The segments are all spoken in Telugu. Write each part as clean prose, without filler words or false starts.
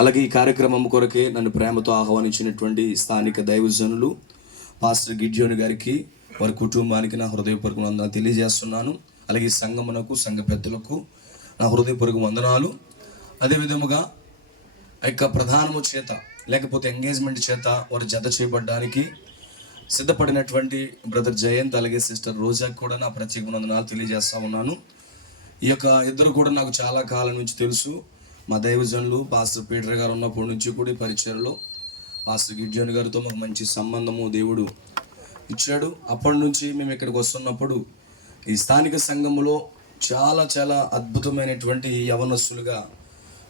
అలాగే ఈ కార్యక్రమం కొరకే నన్ను ప్రేమతో ఆహ్వానించినటువంటి స్థానిక దైవజనులు పాస్టర్ గిడ్యోని గారికి, వారి కుటుంబానికి నా హృదయపూర్వక వందనాలు తెలియజేస్తున్నాను. అలాగే సంఘమునకు, సంఘ పెద్దలకు నా హృదయపూర్వక వందనాలు. అదేవిధముగా ఆ యొక్క ప్రధానము చేత లేకపోతే ఎంగేజ్మెంట్ చేత వారు జత చేయబడ్డానికి సిద్ధపడినటువంటి బ్రదర్ జయంత్ అలాగే సిస్టర్ రోజాకి కూడా నా ప్రత్యేక వందనాలు తెలియజేస్తా ఉన్నాను. ఈ యొక్క ఇద్దరు కూడా నాకు చాలా కాలం నుంచి తెలుసు. మా దైవజనులు పాస్టర్ పీటర్ గారు ఉన్నప్పటి నుంచి కూడా ఈ పరిచయలో పాస్టర్ గిడ్యోని గారితో మాకు మంచి సంబంధము దేవుడు ఇచ్చాడు. అప్పటి నుంచి మేము ఇక్కడికి వస్తున్నప్పుడు ఈ స్థానిక సంఘములో చాలా చాలా అద్భుతమైనటువంటి యవనస్తులుగా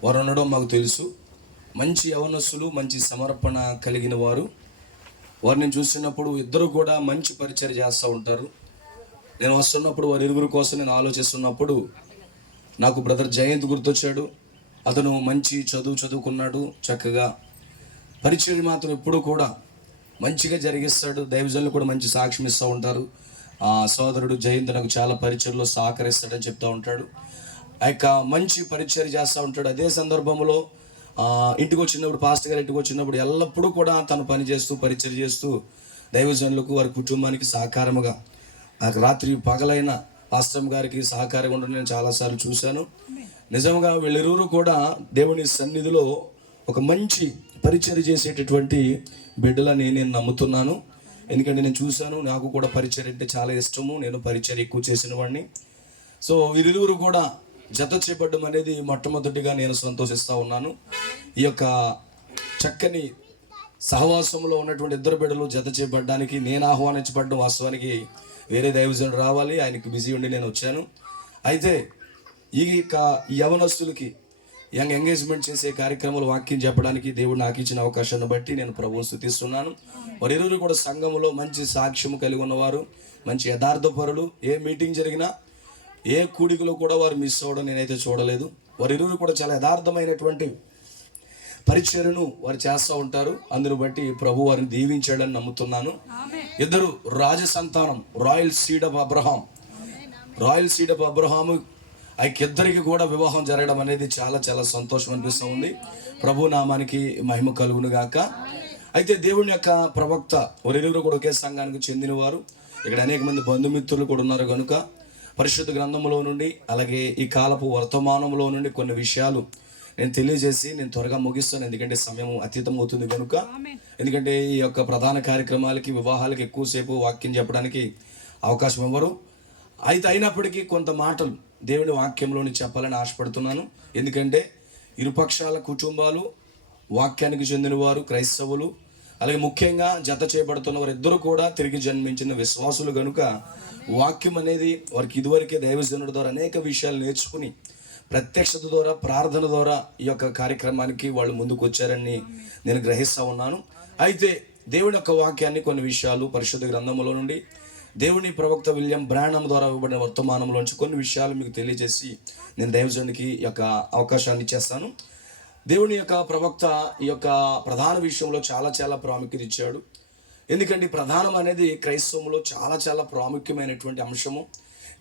వారు ఉండడం మాకు తెలుసు. మంచి యవనస్తులు, మంచి సమర్పణ కలిగిన వారు. వారిని చూసినప్పుడు ఇద్దరు కూడా మంచి పరిచయం చేస్తూ ఉంటారు. నేను వస్తున్నప్పుడు వారి ఇరువురు కోసం నేను ఆలోచిస్తున్నప్పుడు నాకు బ్రదర్ జయంత్ గుర్తొచ్చాడు. అతను మంచి చదువుకున్నాడు, చక్కగా పరిచయం మాత్రం ఎప్పుడు కూడా మంచిగా జరిగిస్తాడు. దైవజనులు కూడా మంచి సాక్ష్యం ఇస్తూ ఉంటారు. ఆ సోదరుడు జయంత్ నాకు చాలా పరిచయలో సహకరిస్తాడని చెప్తూ ఉంటాడు. ఆ యొక్క మంచి పరిచయం చేస్తూ ఉంటాడు. అదే సందర్భంలో ఇంటికి వచ్చినప్పుడు, పాస్టర్ గారు ఇంటికి వచ్చినప్పుడు ఎల్లప్పుడూ కూడా తను పని చేస్తూ పరిచయం చేస్తూ దైవజనులకు, వారి కుటుంబానికి సహకారముగా నాకు రాత్రి పగలైన పాస్టర్ గారికి సహకారంగా ఉండడం నేను చాలాసార్లు చూశాను. నిజంగా వీళ్ళిరువురు కూడా దేవుని సన్నిధిలో ఒక మంచి పరిచయం చేసేటటువంటి బిడ్డలని నేను నమ్ముతున్నాను. ఎందుకంటే నేను చూశాను, నాకు కూడా పరిచయం అంటే చాలా ఇష్టము. నేను పరిచయం ఎక్కువ చేసిన వాడిని. సో వీరిరువురు కూడా జత చేపట్టడం అనేది మొట్టమొదటిగా నేను సంతోషిస్తూ ఉన్నాను. ఈ యొక్క చక్కని సహవాసంలో ఉన్నటువంటి ఇద్దరు బిడ్డలు జత చేపట్టడానికి నేను ఆహ్వానించబడ్డం, వాస్తవానికి వేరే దైవజనుడు రావాలి, ఆయనకి బిజీ ఉండి నేను వచ్చాను. అయితే ఈ యవనస్తులకి యంగ్ ఎంగేజ్మెంట్ చేసే కార్యక్రమాలు వాక్యం చెప్పడానికి దేవుడు నాకు ఇచ్చిన అవకాశాన్ని బట్టి నేను ప్రభువుని స్తుతిస్తున్నాను. వారిరువురు కూడా సంఘంలో మంచి సాక్ష్యం కలిగి ఉన్నవారు, మంచి యథార్థపరులు. ఏ మీటింగ్ జరిగినా, ఏ కూడికలో కూడా వారు మిస్ అవ్వడం నేనైతే చూడలేదు. వారిరువురు కూడా చాలా యథార్థమైనటువంటి పరిచర్యను వారు చేస్తూ ఉంటారు. అందును బట్టి ప్రభు వారిని దీవించాడని నమ్ముతున్నాను. ఇద్దరు రాజ సంతానం, రాయల్ సీడ్ ఆఫ్ అబ్రహాము ఇద్దరికి కూడా వివాహం జరగడం అనేది చాలా చాలా సంతోషం అనిపిస్తూ ఉంది. ప్రభు నామానికి మహిమ కలుగును గాక. అయితే దేవుని యొక్క ప్రవక్త వారిరువురు కూడా ఒకే సంఘానికి చెందినవారు. ఇక్కడ అనేక మంది బంధుమిత్రులు కూడా ఉన్నారు కనుక పరిశుద్ధ గ్రంథంలో నుండి, అలాగే ఈ కాలపు వర్తమానంలో నుండి కొన్ని విషయాలు నేను తెలియజేసి నేను త్వరగా ముగిస్తాను. ఎందుకంటే సమయం అతీతం అవుతుంది కనుక. ఎందుకంటే ఈ యొక్క ప్రధాన కార్యక్రమాలకి, వివాహాలకి ఎక్కువసేపు వాక్యం చెప్పడానికి అవకాశం ఇవ్వరు. అయితే అయినప్పటికీ కొంత మాటలు దేవుని వాక్యంలోని చెప్పాలని ఆశపడుతున్నాను. ఎందుకంటే ఇరుపక్షాల కుటుంబాలు, వాక్యానికి చెందిన వారు, క్రైస్తవులు, అలాగే ముఖ్యంగా జత చేయబడుతున్న వారు ఇద్దరు కూడా తిరిగి జన్మించిన విశ్వాసులు కనుక వాక్యం అనేది వారికి ఇదివరకే దైవజనుడి ద్వారా అనేక విషయాలు నేర్చుకుని ప్రత్యక్షత ద్వారా, ప్రార్థన ద్వారా ఈ యొక్క కార్యక్రమానికి వాళ్ళు ముందుకు వచ్చారని నేను గ్రహిస్తూ ఉన్నాను. అయితే దేవుని యొక్క వాక్యాన్ని కొన్ని విషయాలు పరిశుద్ధ గ్రంథంలో నుండి దేవుని ప్రవక్త విలియం బ్రానమ్ ద్వారా ఇవ్వబడిన వర్తమానంలోంచి కొన్ని విషయాలు మీకు తెలియజేసి నేను దైవజనుడికి ఈ యొక్క అవకాశాన్ని ఇచ్చేస్తాను. దేవుని యొక్క ప్రవక్త ఈ యొక్క ప్రధాన విషయంలో చాలా చాలా ప్రాముఖ్యత ఇచ్చాడు. ఎందుకంటే ప్రధానం అనేది క్రైస్తవంలో చాలా చాలా ప్రాముఖ్యమైనటువంటి అంశము.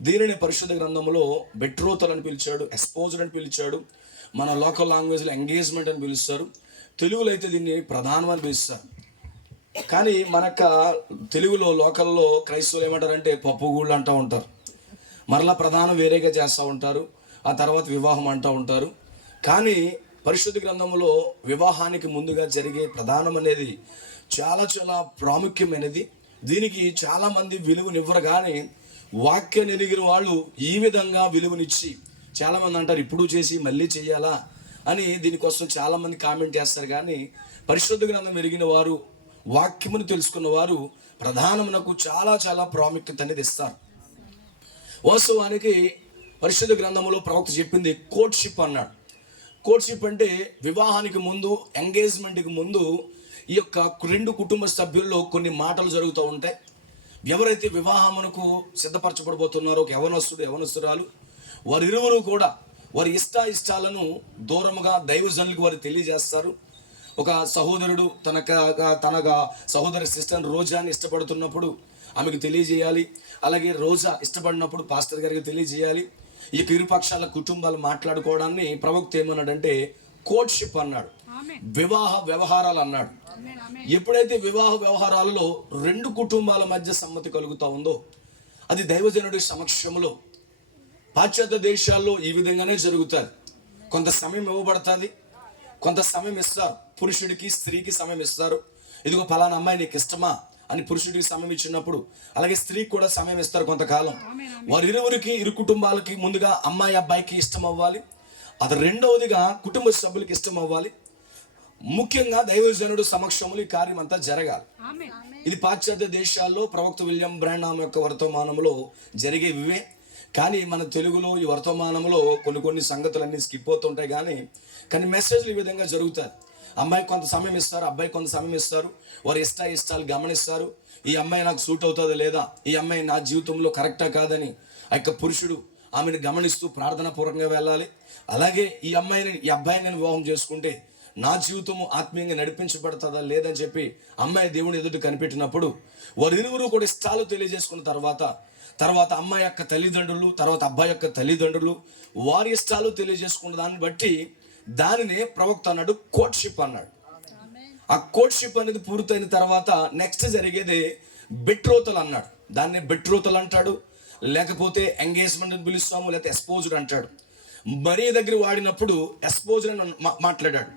దీనిని పరిశుద్ధ గ్రంథంలో బెట్రోతల్ అని పిలిచాడు, ఎక్స్పోజ్డ్ అని పిలిచాడు. మన లోకల్ లాంగ్వేజ్లో ఎంగేజ్మెంట్ అని పిలుస్తారు. తెలుగులో అయితే దీన్ని ప్రధానం అని పిలుస్తారు. కానీ మనక తెలుగులో లోకల్లో క్రైస్తవులు ఏమంటారంటే పప్పుగూళ్ళు అంటూ ఉంటారు. మరలా ప్రధానం వేరేగా చేస్తూ ఉంటారు, ఆ తర్వాత వివాహం అంటూ ఉంటారు. కానీ పరిశుద్ధ గ్రంథంలో వివాహానికి ముందుగా జరిగే ప్రధానం అనేది చాలా చాలా ప్రాముఖ్యమైనది. దీనికి చాలామంది విలువనివ్వరు. కానీ వాక్యాన్ని ఎరిగిన వాళ్ళు ఈ విధంగా విలువనిచ్చి, చాలామంది అంటారు ఇప్పుడు చేసి మళ్ళీ చేయాలా అని దీనికోసం చాలామంది కామెంట్ చేస్తారు. కానీ పరిశుద్ధ గ్రంథం ఎరిగిన వారు, వాక్యమును తెలుసుకున్న వారు ప్రధానమునకు చాలా చాలా ప్రాముఖ్యత అనేది ఇస్తారు. వాస్తవానికి పరిశుద్ధ గ్రంథంలో ప్రవక్త చెప్పింది కోర్ట్షిప్ అన్నాడు. కోర్ట్షిప్ అంటే వివాహానికి ముందు, ఎంగేజ్మెంట్కి ముందు ఈ యొక్క రెండు కుటుంబ సభ్యుల్లో కొన్ని మాటలు జరుగుతూ ఉంటాయి. ఎవరైతే వివాహమునకు సిద్ధపరచబడబోతున్నారో ఒక యవనస్తురాలు, వారిరువురు కూడా వారి ఇష్టాలను దూరముగా దైవజనులకు వారు తెలియజేస్తారు. ఒక సహోదరుడు తన సహోదరి సిస్టర్ రోజాని ఇష్టపడుతున్నప్పుడు ఆమెకు తెలియజేయాలి. అలాగే రోజా ఇష్టపడినప్పుడు పాస్టర్ గారికి తెలియజేయాలి. ఈ ఇరుపక్షాల కుటుంబాలు మాట్లాడుకోవడాన్ని ప్రవక్త ఏమన్నాడంటే కోర్ట్షిప్ అన్నాడు. వివాహ వ్యవహారాలు అన్నాడు. ఎప్పుడైతే వివాహ వ్యవహారాలలో రెండు కుటుంబాల మధ్య సమ్మతి కలుగుతా ఉందో అది దైవజనుడి సమక్షంలో పాశ్చాత్య దేశాల్లో ఈ విధంగానే జరుగుతుంది. కొంత సమయం ఇవ్వబడుతుంది, కొంత సమయం ఇస్తారు. పురుషుడికి స్త్రీకి సమయం ఇస్తారు. ఇదిగో పలానా అమ్మాయి నీకు ఇష్టమా అని పురుషుడికి సమయం ఇచ్చినప్పుడు అలాగే స్త్రీకి కూడా సమయం ఇస్తారు కొంతకాలం. వారిరువురికి ఇరు కుటుంబాలకి ముందుగా అమ్మాయి అబ్బాయికి ఇష్టం అవ్వాలి, అది రెండవదిగా కుటుంబ సభ్యులకి ఇష్టం అవ్వాలి. ముఖ్యంగా దైవజనుడు సమక్షంలో ఈ కార్యం అంతా జరగాలి. ఇది పాశ్చాత్య దేశాల్లో ప్రవక్త విలియం బ్రాంహామ్ యొక్క వర్తమానంలో జరిగేవివే. కానీ మన తెలుగులో ఈ వర్తమానంలో కొన్ని సంగతులన్నీ స్కిప్ అవుతుంటాయి. కానీ మెసేజ్లు ఈ విధంగా జరుగుతాయి. అమ్మాయి కొంత సమయం ఇస్తారు, అబ్బాయి కొంత సమయం ఇస్తారు. వారి ఇష్టాలు గమనిస్తారు. ఈ అమ్మాయి నాకు సూట్ అవుతుందా లేదా, ఈ అమ్మాయి నా జీవితంలో కరెక్టా కాదని ఆ యొక్క పురుషుడు ఆమెను గమనిస్తూ ప్రార్థనాపూర్వకంగా వెళ్ళాలి. అలాగే ఈ అబ్బాయిని నేను వివాహం చేసుకుంటే నా జీవితము ఆత్మీయంగా నడిపించబడుతుందా లేదని చెప్పి అమ్మాయి దేవుని ఎదుట కనిపెట్టినప్పుడు వారిరువురు కూడా ఇష్టాలు తెలియజేసుకున్న తర్వాత అమ్మాయి యొక్క తల్లిదండ్రులు, తర్వాత అబ్బాయి యొక్క తల్లిదండ్రులు వారి ఇష్టాలు తెలియజేసుకున్న దాన్ని బట్టి దానినే ప్రవక్త అన్నాడు కోర్ట్షిప్ అన్నాడు. ఆ కోర్ట్షిప్ అనేది పూర్తయిన తర్వాత నెక్స్ట్ జరిగేది బెట్రోతల్ అన్నాడు. దాన్ని బెట్రోతల్ అంటాడు, లేకపోతే ఎంగేజ్మెంట్ అని పిలుస్తాము, లేకపోతే ఎస్పోజ్డ్ అంటాడు. మరియ దగ్గర వాడినప్పుడు ఎస్పోజ్డ్ అని మాట్లాడాడు.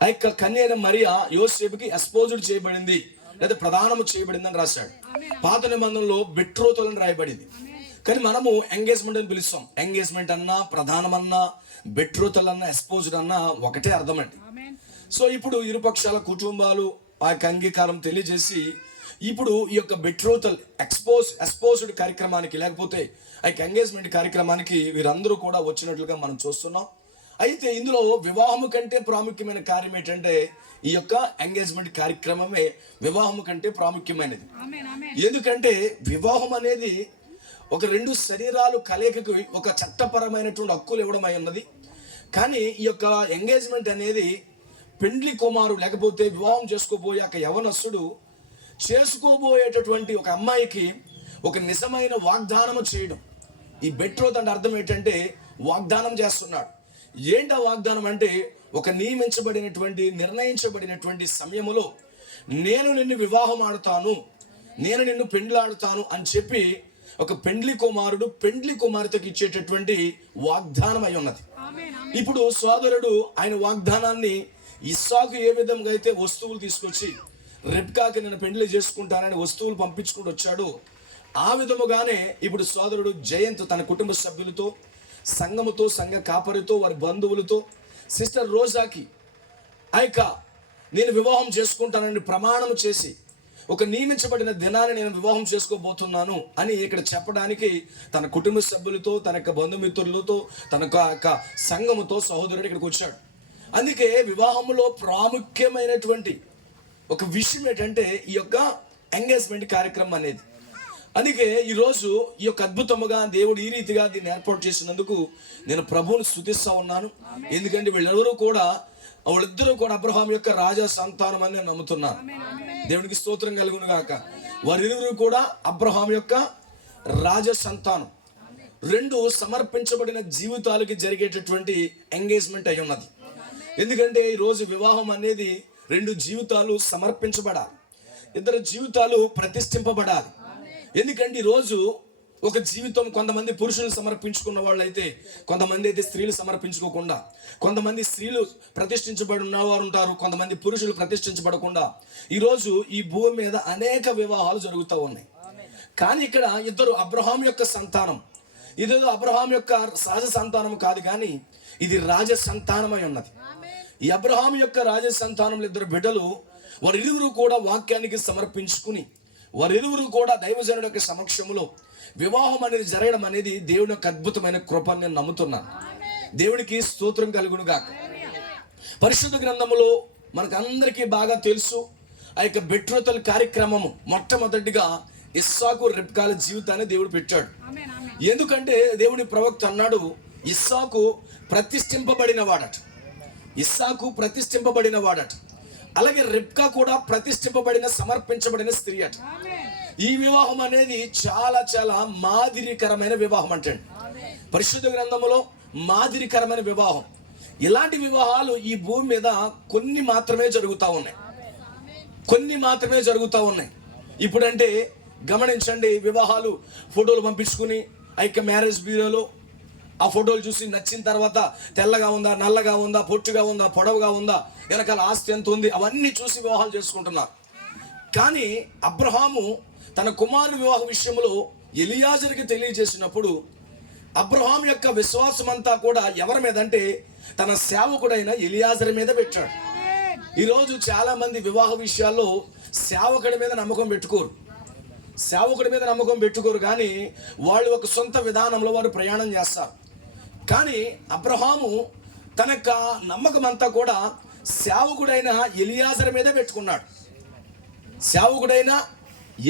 ఆ యొక్క కన్య మరియా యోసేపుకి ఎస్పోజ్డ్ చేయబడింది లేదా ప్రదానము చేయబడింది అని రాశాడు. పాత నిబంధనలో బెట్రోతల్ అని రాయబడింది. కానీ మనము ఎంగేజ్మెంట్ అని పిలుస్తాం. ఎంగేజ్మెంట్ అన్నా, ప్రధానం అన్నా, బెట్రోతల్ అన్నా, ఎస్పోజ్డ్ అన్నా ఒకటే అర్థం అండి. సో ఇప్పుడు ఇరుపక్షాల కుటుంబాలు ఆ యొక్క అంగీకారం తెలియజేసి ఇప్పుడు ఈ యొక్క బెట్రోతల్ ఎస్పోజ్డ్ కార్యక్రమానికి లేకపోతే ఆ యొక్క ఎంగేజ్మెంట్ కార్యక్రమానికి వీరందరూ కూడా వచ్చినట్లుగా మనం చూస్తున్నాం. అయితే ఇందులో వివాహము కంటే ప్రాముఖ్యమైన కార్యం ఏంటంటే ఈ యొక్క ఎంగేజ్మెంట్ కార్యక్రమమే వివాహము కంటే ప్రాముఖ్యమైనది. ఎందుకంటే వివాహం అనేది ఒక రెండు శరీరాలు కలయికకు ఒక చట్టపరమైనటువంటి హక్కులు ఇవ్వడం అయి ఉన్నది. కానీ ఈ యొక్క ఎంగేజ్మెంట్ అనేది పెండ్లి కుమారుడు లేకపోతే వివాహం చేసుకోబోయే ఒక యవనస్తుడు చేసుకోబోయేటటువంటి ఒక అమ్మాయికి ఒక నిజమైన వాగ్దానము చేయడం. ఈ బెట్రోత్ అంటే అర్థం ఏంటంటే వాగ్దానం చేస్తున్నాడు. ఏంటా వాగ్దానం అంటే ఒక నిర్ణయించబడినటువంటి సమయములో నేను నిన్ను వివాహం ఆడుతాను, నేను నిన్ను పెండ్లాడుతాను అని చెప్పి ఒక పెండ్లి కుమారుడు పెండ్లి కుమార్తెకి ఇచ్చేటటువంటి వాగ్దానం అయి ఉన్నది. ఇప్పుడు సోదరుడు ఆయన వాగ్దానాన్ని ఇస్సాకు ఏ విధంగా అయితే వస్తువులు తీసుకొచ్చి రెబ్కాకి నేను పెండ్లి చేసుకుంటానని వస్తువులు పంపించుకుంటూ వచ్చాడు, ఆ విధముగానే ఇప్పుడు సోదరుడు జయంత్ తన కుటుంబ సభ్యులతో, సంఘముతో, సంఘ కాపరితో, వారి బంధువులతో సిస్టర్ రోజాకి నేను వివాహం చేసుకుంటానని ప్రమాణం చేసి ఒక నియమించబడిన దినాన్ని నేను వివాహం చేసుకోబోతున్నాను అని ఇక్కడ చెప్పడానికి తన కుటుంబ సభ్యులతో, తన యొక్క బంధుమిత్రులతో, తన యొక్క సంఘముతో సహోదరుడు ఇక్కడికి వచ్చాడు. అందుకే వివాహంలో ప్రాముఖ్యమైనటువంటి ఒక విషయం ఏంటంటే ఈ యొక్క ఎంగేజ్మెంట్ కార్యక్రమం అనేది. అందుకే ఈరోజు ఈ యొక్క అద్భుతముగా దేవుడు ఈ రీతిగా దీన్ని ఏర్పాటు చేసినందుకు నేను ప్రభువుని స్తుతిస్తా ఉన్నాను. ఎందుకంటే వాళ్ళిద్దరూ కూడా అబ్రహాం యొక్క రాజా సంతానం అని నేను నమ్ముతున్నాను. దేవునికి స్తోత్రం కలుగును గాక. వారిరువురు కూడా అబ్రహాం యొక్క రాజ సంతానం. రెండు సమర్పించబడిన జీవితాలకి జరిగేటటువంటి ఎంగేజ్మెంట్ అయి ఉన్నది. ఎందుకంటే ఈరోజు వివాహం అనేది రెండు జీవితాలు సమర్పించబడాలి, ఇద్దరు జీవితాలు ప్రతిష్ఠింపబడాలి. ఎందుకంటే ఈరోజు ఒక జీవితం కొంతమంది పురుషులు సమర్పించుకున్న వాళ్ళు అయితే, కొంతమంది అయితే స్త్రీలు సమర్పించుకోకుండా, కొంతమంది స్త్రీలు ప్రతిష్ఠించబడి ఉన్నవారు ఉంటారు, కొంతమంది పురుషులు ప్రతిష్ఠించబడకుండా ఈరోజు ఈ భూమి మీద అనేక వివాహాలు జరుగుతూ ఉన్నాయి. కానీ ఇక్కడ ఇద్దరు అబ్రహాం యొక్క సంతానం, ఇదేదో అబ్రహాం యొక్క సహజ సంతానం కాదు, కానీ ఇది రాజ సంతానమై ఉన్నది. ఈ అబ్రహాం యొక్క రాజ సంతానంలో ఇద్దరు బిడ్డలు, వారిరువురు కూడా వాక్యానికి సమర్పించుకుని వారిరువురు కూడా దైవజనుడి యొక్క సమక్షంలో వివాహం అనేది జరగడం అనేది దేవుని యొక్క అద్భుతమైన కృపని నేను నమ్ముతున్నాను. దేవునికి స్తోత్రం కలుగును గాక. పరిశుద్ధ గ్రంథములో మనకు అందరికీ బాగా తెలుసు ఆ యొక్క బెట్రోతల్ కార్యక్రమము మొట్టమొదటిగా ఇస్సాకు రెబ్కాల జీవితాన్ని దేవుడు పెట్టాడు. ఎందుకంటే దేవుని ప్రవక్త అన్నాడు ఇస్సాకు ప్రతిష్ఠింపబడిన వాడట, అలాగే రెబ్కా కూడా ప్రతిష్ఠింపబడిన సమర్పించబడిన స్త్రీ అట. ఈ వివాహం అనేది చాలా చాలా మాదిరికరమైన వివాహం అంటండి. పరిశుద్ధ గ్రంథములో మాదిరికరమైన వివాహం. ఇలాంటి వివాహాలు ఈ భూమి మీద కొన్ని మాత్రమే జరుగుతూ ఉన్నాయి, కొన్ని మాత్రమే జరుగుతూ ఉన్నాయి. ఇప్పుడంటే గమనించండి, వివాహాలు ఫోటోలు పంపించుకుని మ్యారేజ్ బ్యూరోలో ఆ ఫోటోలు చూసి నచ్చిన తర్వాత తెల్లగా ఉందా, నల్లగా ఉందా, పొట్టుగా ఉందా, పొడవుగా ఉందా, వెనకాల ఆస్తి ఎంత ఉంది, అవన్నీ చూసి వివాహాలు చేసుకుంటున్నారు. కానీ అబ్రహాము తన కుమారుని వివాహ విషయంలో ఎలియాజరుకి తెలియజేసినప్పుడు అబ్రహాం యొక్క విశ్వాసం అంతా కూడా ఎవరి మీద అంటే తన సేవకుడైన ఎలియాజరు మీద పెట్టాడు. ఈరోజు చాలా మంది వివాహ విషయాల్లో సేవకుడి మీద నమ్మకం పెట్టుకోరు, సేవకుడి మీద నమ్మకం పెట్టుకోరు, కానీ వాళ్ళు ఒక సొంత విధానంలో వారు ప్రయాణం చేస్తారు. కానీ అబ్రహాము తన యొక్క నమ్మకం అంతా కూడా సేవకుడైన ఎలియాజరు మీదే పెట్టుకున్నాడు. సేవకుడైన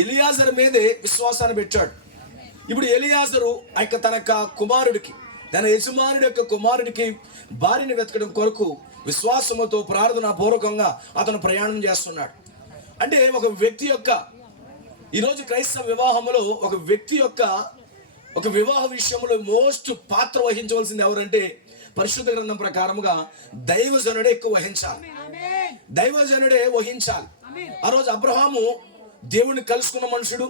ఎలియాజరు మీదే విశ్వాసాన్ని పెట్టాడు. ఇప్పుడు ఎలియాజరు తన యొక్క కుమారుడికి, తన యజమానుడి యొక్క కుమారుడికి భార్యని వెతకడం కొరకు విశ్వాసముతో ప్రార్థనా పూర్వకంగా అతను ప్రయాణం చేస్తున్నాడు. అంటే ఒక వ్యక్తి యొక్క ఈరోజు క్రైస్తవ వివాహంలో ఒక వ్యక్తి యొక్క ఒక వివాహ విషయంలో మోస్ట్ పాత్ర వహించవలసింది ఎవరంటే పరిశుద్ధ గ్రంథం ప్రకారముగా దైవజనుడే ఎక్కువ వహించాలి, దైవజనుడే వహించాలి. ఆ రోజు అబ్రహాము దేవుణ్ణి కలుసుకున్న మనుషుడు.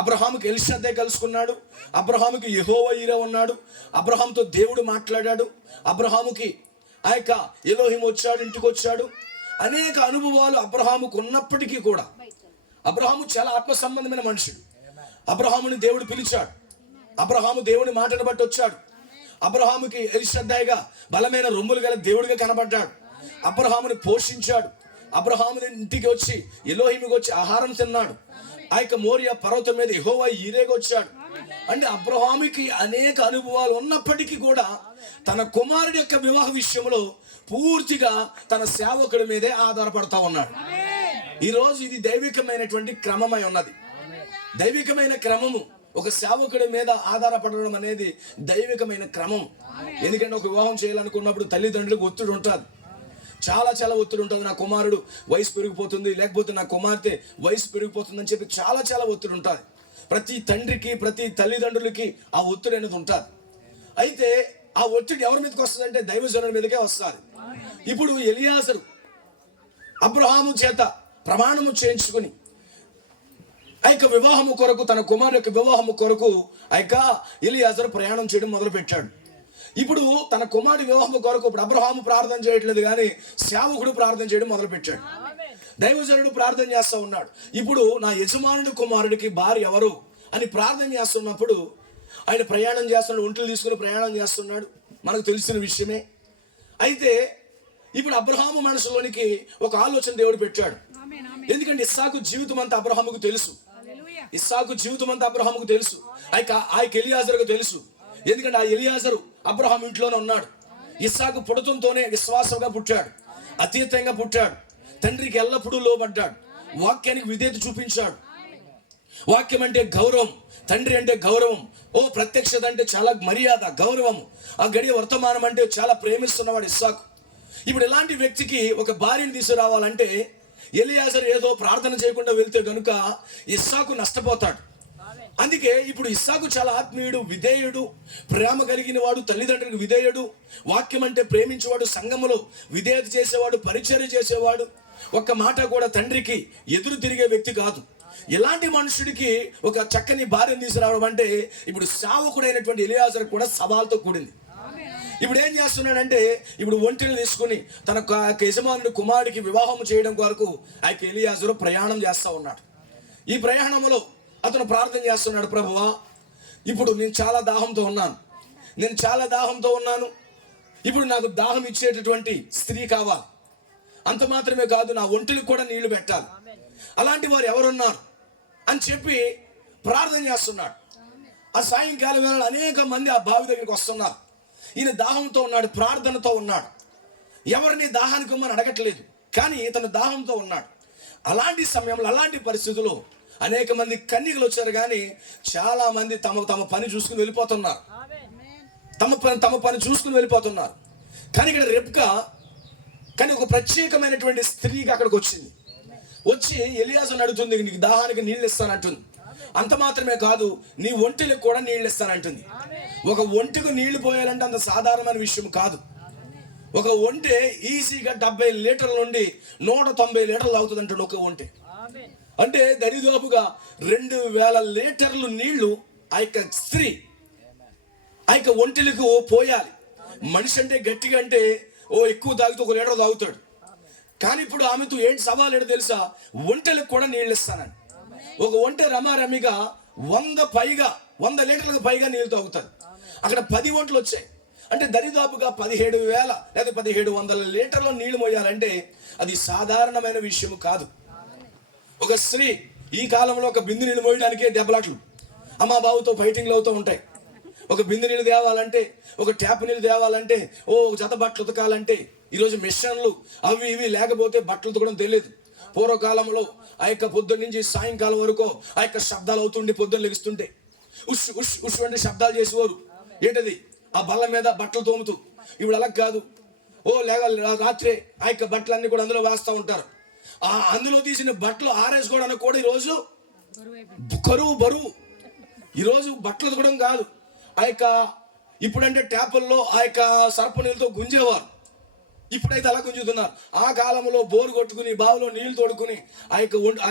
అబ్రహాముకి ఎల్షద్దాయి కలుసుకున్నాడు, అబ్రహాముకి యెహోవా ఈరే ఉన్నాడు, అబ్రహాంతో దేవుడు మాట్లాడాడు, అబ్రహాముకి ఆ యొక్క ఎలోహిం వచ్చాడు, ఇంటికి వచ్చాడు. అనేక అనుభవాలు అబ్రహాముకు ఉన్నప్పటికీ కూడా అబ్రహాము చాలా ఆత్మ సంబంధమైన మనుషుడు. అబ్రహాముని దేవుడు పిలిచాడు, అబ్రహాము దేవుని మాటను బట్టి వచ్చాడు. అబ్రహాముకి ఎల్షద్దాయిగా బలమైన రొమ్ములు గల దేవుడిగా కనబడ్డాడు. అబ్రహాముని పోషించాడు. అబ్రహాముని ఇంటికి వచ్చి ఎలోహిమికి వచ్చి ఆహారం తిన్నాడు. ఆ యొక్క మోరియా పర్వతం మీద యెహోవా ఈరేగా వచ్చాడు. అంటే అబ్రహాముకి అనేక అనుభవాలు ఉన్నప్పటికీ కూడా తన కుమారుడి యొక్క వివాహ విషయంలో పూర్తిగా తన సేవకుడి మీదే ఆధారపడతా ఉన్నాడు. ఈరోజు ఇది దైవికమైనటువంటి క్రమమై ఉన్నది, దైవికమైన క్రమము. ఒక సేవకుడి మీద ఆధారపడడం అనేది దైవికమైన క్రమం. ఎందుకంటే ఒక వివాహం చేయాలనుకున్నప్పుడు తల్లిదండ్రులకు ఒత్తిడి ఉంటుంది, చాలా చాలా ఒత్తిడి ఉంటుంది. నా కుమారుడు వయసు పెరిగిపోతుంది, లేకపోతే నా కుమార్తె వయసు పెరిగిపోతుంది అని చెప్పి చాలా చాలా ఒత్తిడి ఉంటుంది. ప్రతి తండ్రికి ప్రతి తల్లిదండ్రులకి ఆ ఒత్తిడి అనేది ఉంటుంది. అయితే ఆ ఒత్తిడి ఎవరి మీదకి వస్తుంది అంటే దైవజనుడి మీదకే వస్తుంది. ఇప్పుడు ఎలియాజరు అబ్రహాము చేత ప్రమాణము చేయించుకుని ఆ యొక్క వివాహము కొరకు, తన కుమారు యొక్క వివాహము కొరకు ఆ యొక్క ఎలియాజరు ప్రయాణం చేయడం మొదలు పెట్టాడు. ఇప్పుడు తన కుమారుడి వివాహము కొరకు ఇప్పుడు అబ్రహాము ప్రార్థన చేయట్లేదు, కానీ సేవకుడు ప్రార్థన చేయడం మొదలు పెట్టాడు. దైవజనుడు ప్రార్థన చేస్తూ ఉన్నాడు. ఇప్పుడు నా యజమానుడి కుమారుడికి భార్య ఎవరు అని ప్రార్థన చేస్తున్నప్పుడు ఆయన ప్రయాణం చేస్తున్నాడు, ఒంటలు తీసుకుని ప్రయాణం చేస్తున్నాడు, మనకు తెలిసిన విషయమే. అయితే ఇప్పుడు అబ్రహాము మనసులోనికి ఒక ఆలోచన దేవుడు పెట్టాడు. ఎందుకంటే ఇస్సాకు జీవితం అంతా అబ్రహాముకు తెలుసు, ఇస్సాకు జీవితం అంతా అబ్రహాముకు తెలుసు, ఆ ఎలియాజరుకు తెలుసు. ఎందుకంటే ఆ ఎలియాజరు అబ్రహాం ఇంట్లోనే ఉన్నాడు. ఇస్సాకు పుడతంతోనే విశ్వాసంగా పుట్టాడు, అతీతంగా పుట్టాడు, తండ్రికి ఎల్లప్పుడూ లోబడ్డాడు, వాక్యానికి విధేయత చూపించాడు. వాక్యం అంటే గౌరవం, తండ్రి అంటే గౌరవం, ప్రత్యక్షత అంటే చాలా మర్యాద, గౌరవం. ఆ గడియ వర్తమానం అంటే చాలా ప్రేమిస్తున్నవాడు ఇస్సాకు. ఇప్పుడు ఇలాంటి వ్యక్తికి ఒక భార్యను తీసుకురావాలంటే ఎలియాజరు ఏదో ప్రార్థన చేయకుండా వెళ్తే గనుక ఇస్సాకు నష్టపోతాడు. అందుకే ఇప్పుడు ఇస్సాకు చాలా ఆత్మీయుడు, విధేయుడు, ప్రేమ కలిగిన వాడు, తల్లిదండ్రులకు విధేయుడు, వాక్యం అంటే ప్రేమించేవాడు, సంఘములో విధేయత చేసేవాడు, పరిచర్య చేసేవాడు, ఒక్క మాట కూడా తండ్రికి ఎదురు తిరిగే వ్యక్తి కాదు. ఇలాంటి మనుషుడికి ఒక చక్కని భార్యను తీసుకురావడం అంటే ఇప్పుడు సేవకుడైనటువంటి ఎలియాజరు కూడా సవాల్తో కూడింది. ఇప్పుడు ఏం చేస్తున్నాడంటే ఇప్పుడు ఒంటిని తీసుకుని తన యజమానుడి కుమారుడికి వివాహం చేయడం కొరకు ఆ ఎలియాజరు ప్రయాణం చేస్తూ ఉన్నాడు. ఈ ప్రయాణంలో అతను ప్రార్థన చేస్తున్నాడు, ప్రభువా ఇప్పుడు నేను చాలా దాహంతో ఉన్నాను, ఇప్పుడు నాకు దాహం ఇచ్చేటటువంటి స్త్రీ కావాలి, అంత మాత్రమే కాదు నా ఒంటికి కూడా నీళ్లు పెట్టాలి, అలాంటి వారు ఎవరున్నారు అని చెప్పి ప్రార్థన చేస్తున్నాడు. ఆ సాయంకాలం వేళ అనేక మంది ఆ బావి దగ్గరికి వస్తున్నారు. ఈయన దాహంతో ఉన్నాడు, ప్రార్థనతో ఉన్నాడు, ఎవరిని దాహానికి ఇమ్మని అడగట్లేదు, కానీ ఇతను దాహంతో ఉన్నాడు. అలాంటి సమయంలో అలాంటి పరిస్థితుల్లో అనేక మంది కన్యకలు వచ్చారు, కానీ చాలా మంది తమ పని చూసుకుని వెళ్ళిపోతున్నారు, తమ పని చూసుకుని వెళ్ళిపోతున్నారు. కానీ ఇక్కడ రెబ్కా కానీ ఒక ప్రత్యేకమైనటువంటి స్త్రీగా అక్కడికి వచ్చింది. వచ్చి ఎలియాజరుని అడుగుతుంది, నీకు దాహానికి నీళ్ళు ఇస్తానంటుంది. అంత మాత్రమే కాదు, నీ ఒంటికి కూడా నీళ్ళు ఇస్తానంటుంది. ఒక ఒంటికి నీళ్లు పోయాలంటే అంత సాధారణమైన విషయం కాదు. ఒక ఒంటె ఈజీగా 70 లీటర్ల నుండి 190 లీటర్లు తాగుతుంది అంటాడు ఒక ఒంటె. అంటే దరిదాపుగా 2000 లీటర్లు నీళ్లు ఆ యొక్క స్త్రీ ఆ యొక్క ఒంటెలకు పోయాలి. మనిషి అంటే గట్టిగా అంటే ఎక్కువ తాగితే 1 లీటర్ తాగుతాడు. కానీ ఇప్పుడు ఆమెతో ఏంటి సవాల్ ఏంటో తెలుసా? ఒంటెలకు కూడా నీళ్ళు ఇస్తానని. ఒక ఒంటె రమారమిగా 100 లీటర్లకు పైగా నీళ్ళు తాగుతుంది. అక్కడ 10 ఒంటలు వచ్చాయి. అంటే దరిదాపుగా 17,000 లేదా 1700 లీటర్ల నీళ్లు మోయాలంటే అది సాధారణమైన విషయం కాదు. ఒక స్త్రీ ఈ కాలంలో ఒక బిందె నీళ్ళు మోయడానికే దెబ్బలాట్లు, అమ్మా బావుతో ఫైటింగ్లు అవుతూ ఉంటాయి. ఒక బిందె నీళ్ళు తేవాలంటే, ఒక ట్యాప్ నీళ్ళు తేవాలంటే, ఒక జత బట్టలు ఉతకాలంటే ఈరోజు మిషన్లు అవి ఇవి లేకపోతే బట్టలు ఉతకడం తెలియదు. పూర్వకాలంలో ఆ యొక్క పొద్దున్న నుంచి సాయంకాలం వరకు ఆ యొక్క శబ్దాలు అవుతుండే, పొద్దున్న లెగుస్తుంటే ఉష్ ఉష్ ఉష్ వంటి శబ్దాలు చేసేవారు. ఏంటది? ఆ బల్ల మీద బట్టలు తోముతూ. ఇప్పుడు అలా కాదు. రాత్రి ఆ యొక్క బట్టలన్నీ కూడా అందులో వేస్తూ ఉంటారు. ఆ అందులో తీసిన బట్టలు ఆరేసుకోవడానికి కూడా ఈరోజు బరువు. ఈరోజు బట్టలు ఉతకడం కాదు, ఆ యొక్క ఇప్పుడంటే ట్యాపుల్లో ఆ యొక్క సర్ప నీళ్ళతో గుంజేవారు. ఇప్పుడైతే అలా గుంజుతున్నారు. ఆ కాలంలో బోరు కొట్టుకుని బావిలో నీళ్లు తోడుకుని ఆ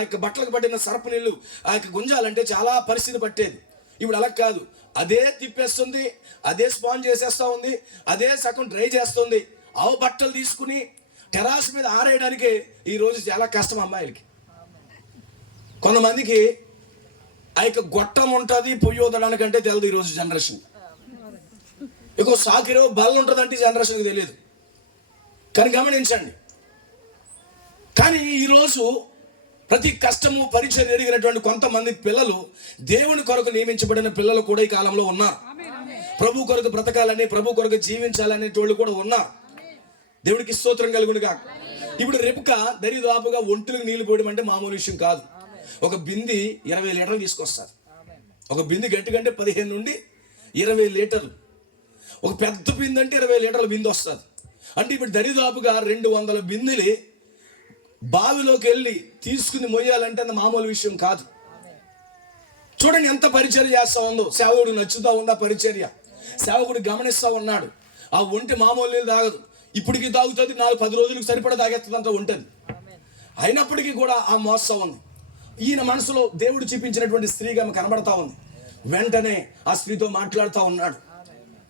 యొక్క బట్టలకు పట్టిన సర్ప నీళ్లు ఆ యొక్క గుంజాలంటే చాలా పరిస్థితి పట్టేది. ఇప్పుడు అలా కాదు, అదే తిప్పేస్తుంది, అదే స్పాంజ్ చేసేస్తూ ఉంది, అదే సగం డ్రై చేస్తుంది. ఆవు బట్టలు తీసుకుని టెరాస్ మీద ఆరేయడానికి ఈరోజు చాలా కష్టం అమ్మాయిలకి. కొంతమందికి ఆ యొక్క గొట్టం ఉంటుంది, పొయ్యి వదలడానికంటే తెలియదు ఈరోజు జనరేషన్. ఇంకో సాకిరో బల్ల ఉంటుందంటే జనరేషన్కి తెలియదు. కానీ గమనించండి, కానీ ఈరోజు ప్రతి కష్టము పరిచయం ఎరిగినటువంటి కొంతమంది పిల్లలు, దేవుని కొరకు నియమించబడిన పిల్లలు కూడా ఈ కాలంలో ఉన్నారు. ప్రభు కొరకు బ్రతకాలని, ప్రభు కొరకు జీవించాలనే వాళ్ళు కూడా ఉన్నారు. దేవుడికి స్తోత్రం కలుగునుగా. ఇప్పుడు రెబెకా దరిదాపుగా ఒంటెలకు నీళ్లు పోయడం అంటే మామూలు విషయం కాదు. ఒక బింది 20 లీటర్లు తీసుకొస్తారు. ఒక బింది గట్టిగంటే 15 నుండి 20 లీటర్లు. ఒక పెద్ద బింది అంటే 20 లీటర్ల బింది వస్తుంది. అంటే ఇప్పుడు దరిదాపుగా 200 బిందెలు బావిలోకి వెళ్ళి తీసుకుని మొయ్యాలంటే అది మామూలు విషయం కాదు. చూడండి ఎంత పరిచర్య చేస్తా ఉందో. సేవకుడు నచ్చుతా ఉందా పరిచర్య? సేవకుడు గమనిస్తూ ఉన్నాడు. ఆ ఒంటి మామూలు నీళ్ళు తాగదు. ఇప్పటికి తాగుతుంది, 4-10 రోజులకు సరిపడా తాగేస్తుంది, అంతా ఉంటుంది. అయినప్పటికీ కూడా ఆ మోస్తా ఉంది. ఈయన మనసులో దేవుడు చూపించినటువంటి స్త్రీగా ఆమె కనబడతా ఉంది. వెంటనే ఆ స్త్రీతో మాట్లాడుతూ ఉన్నాడు.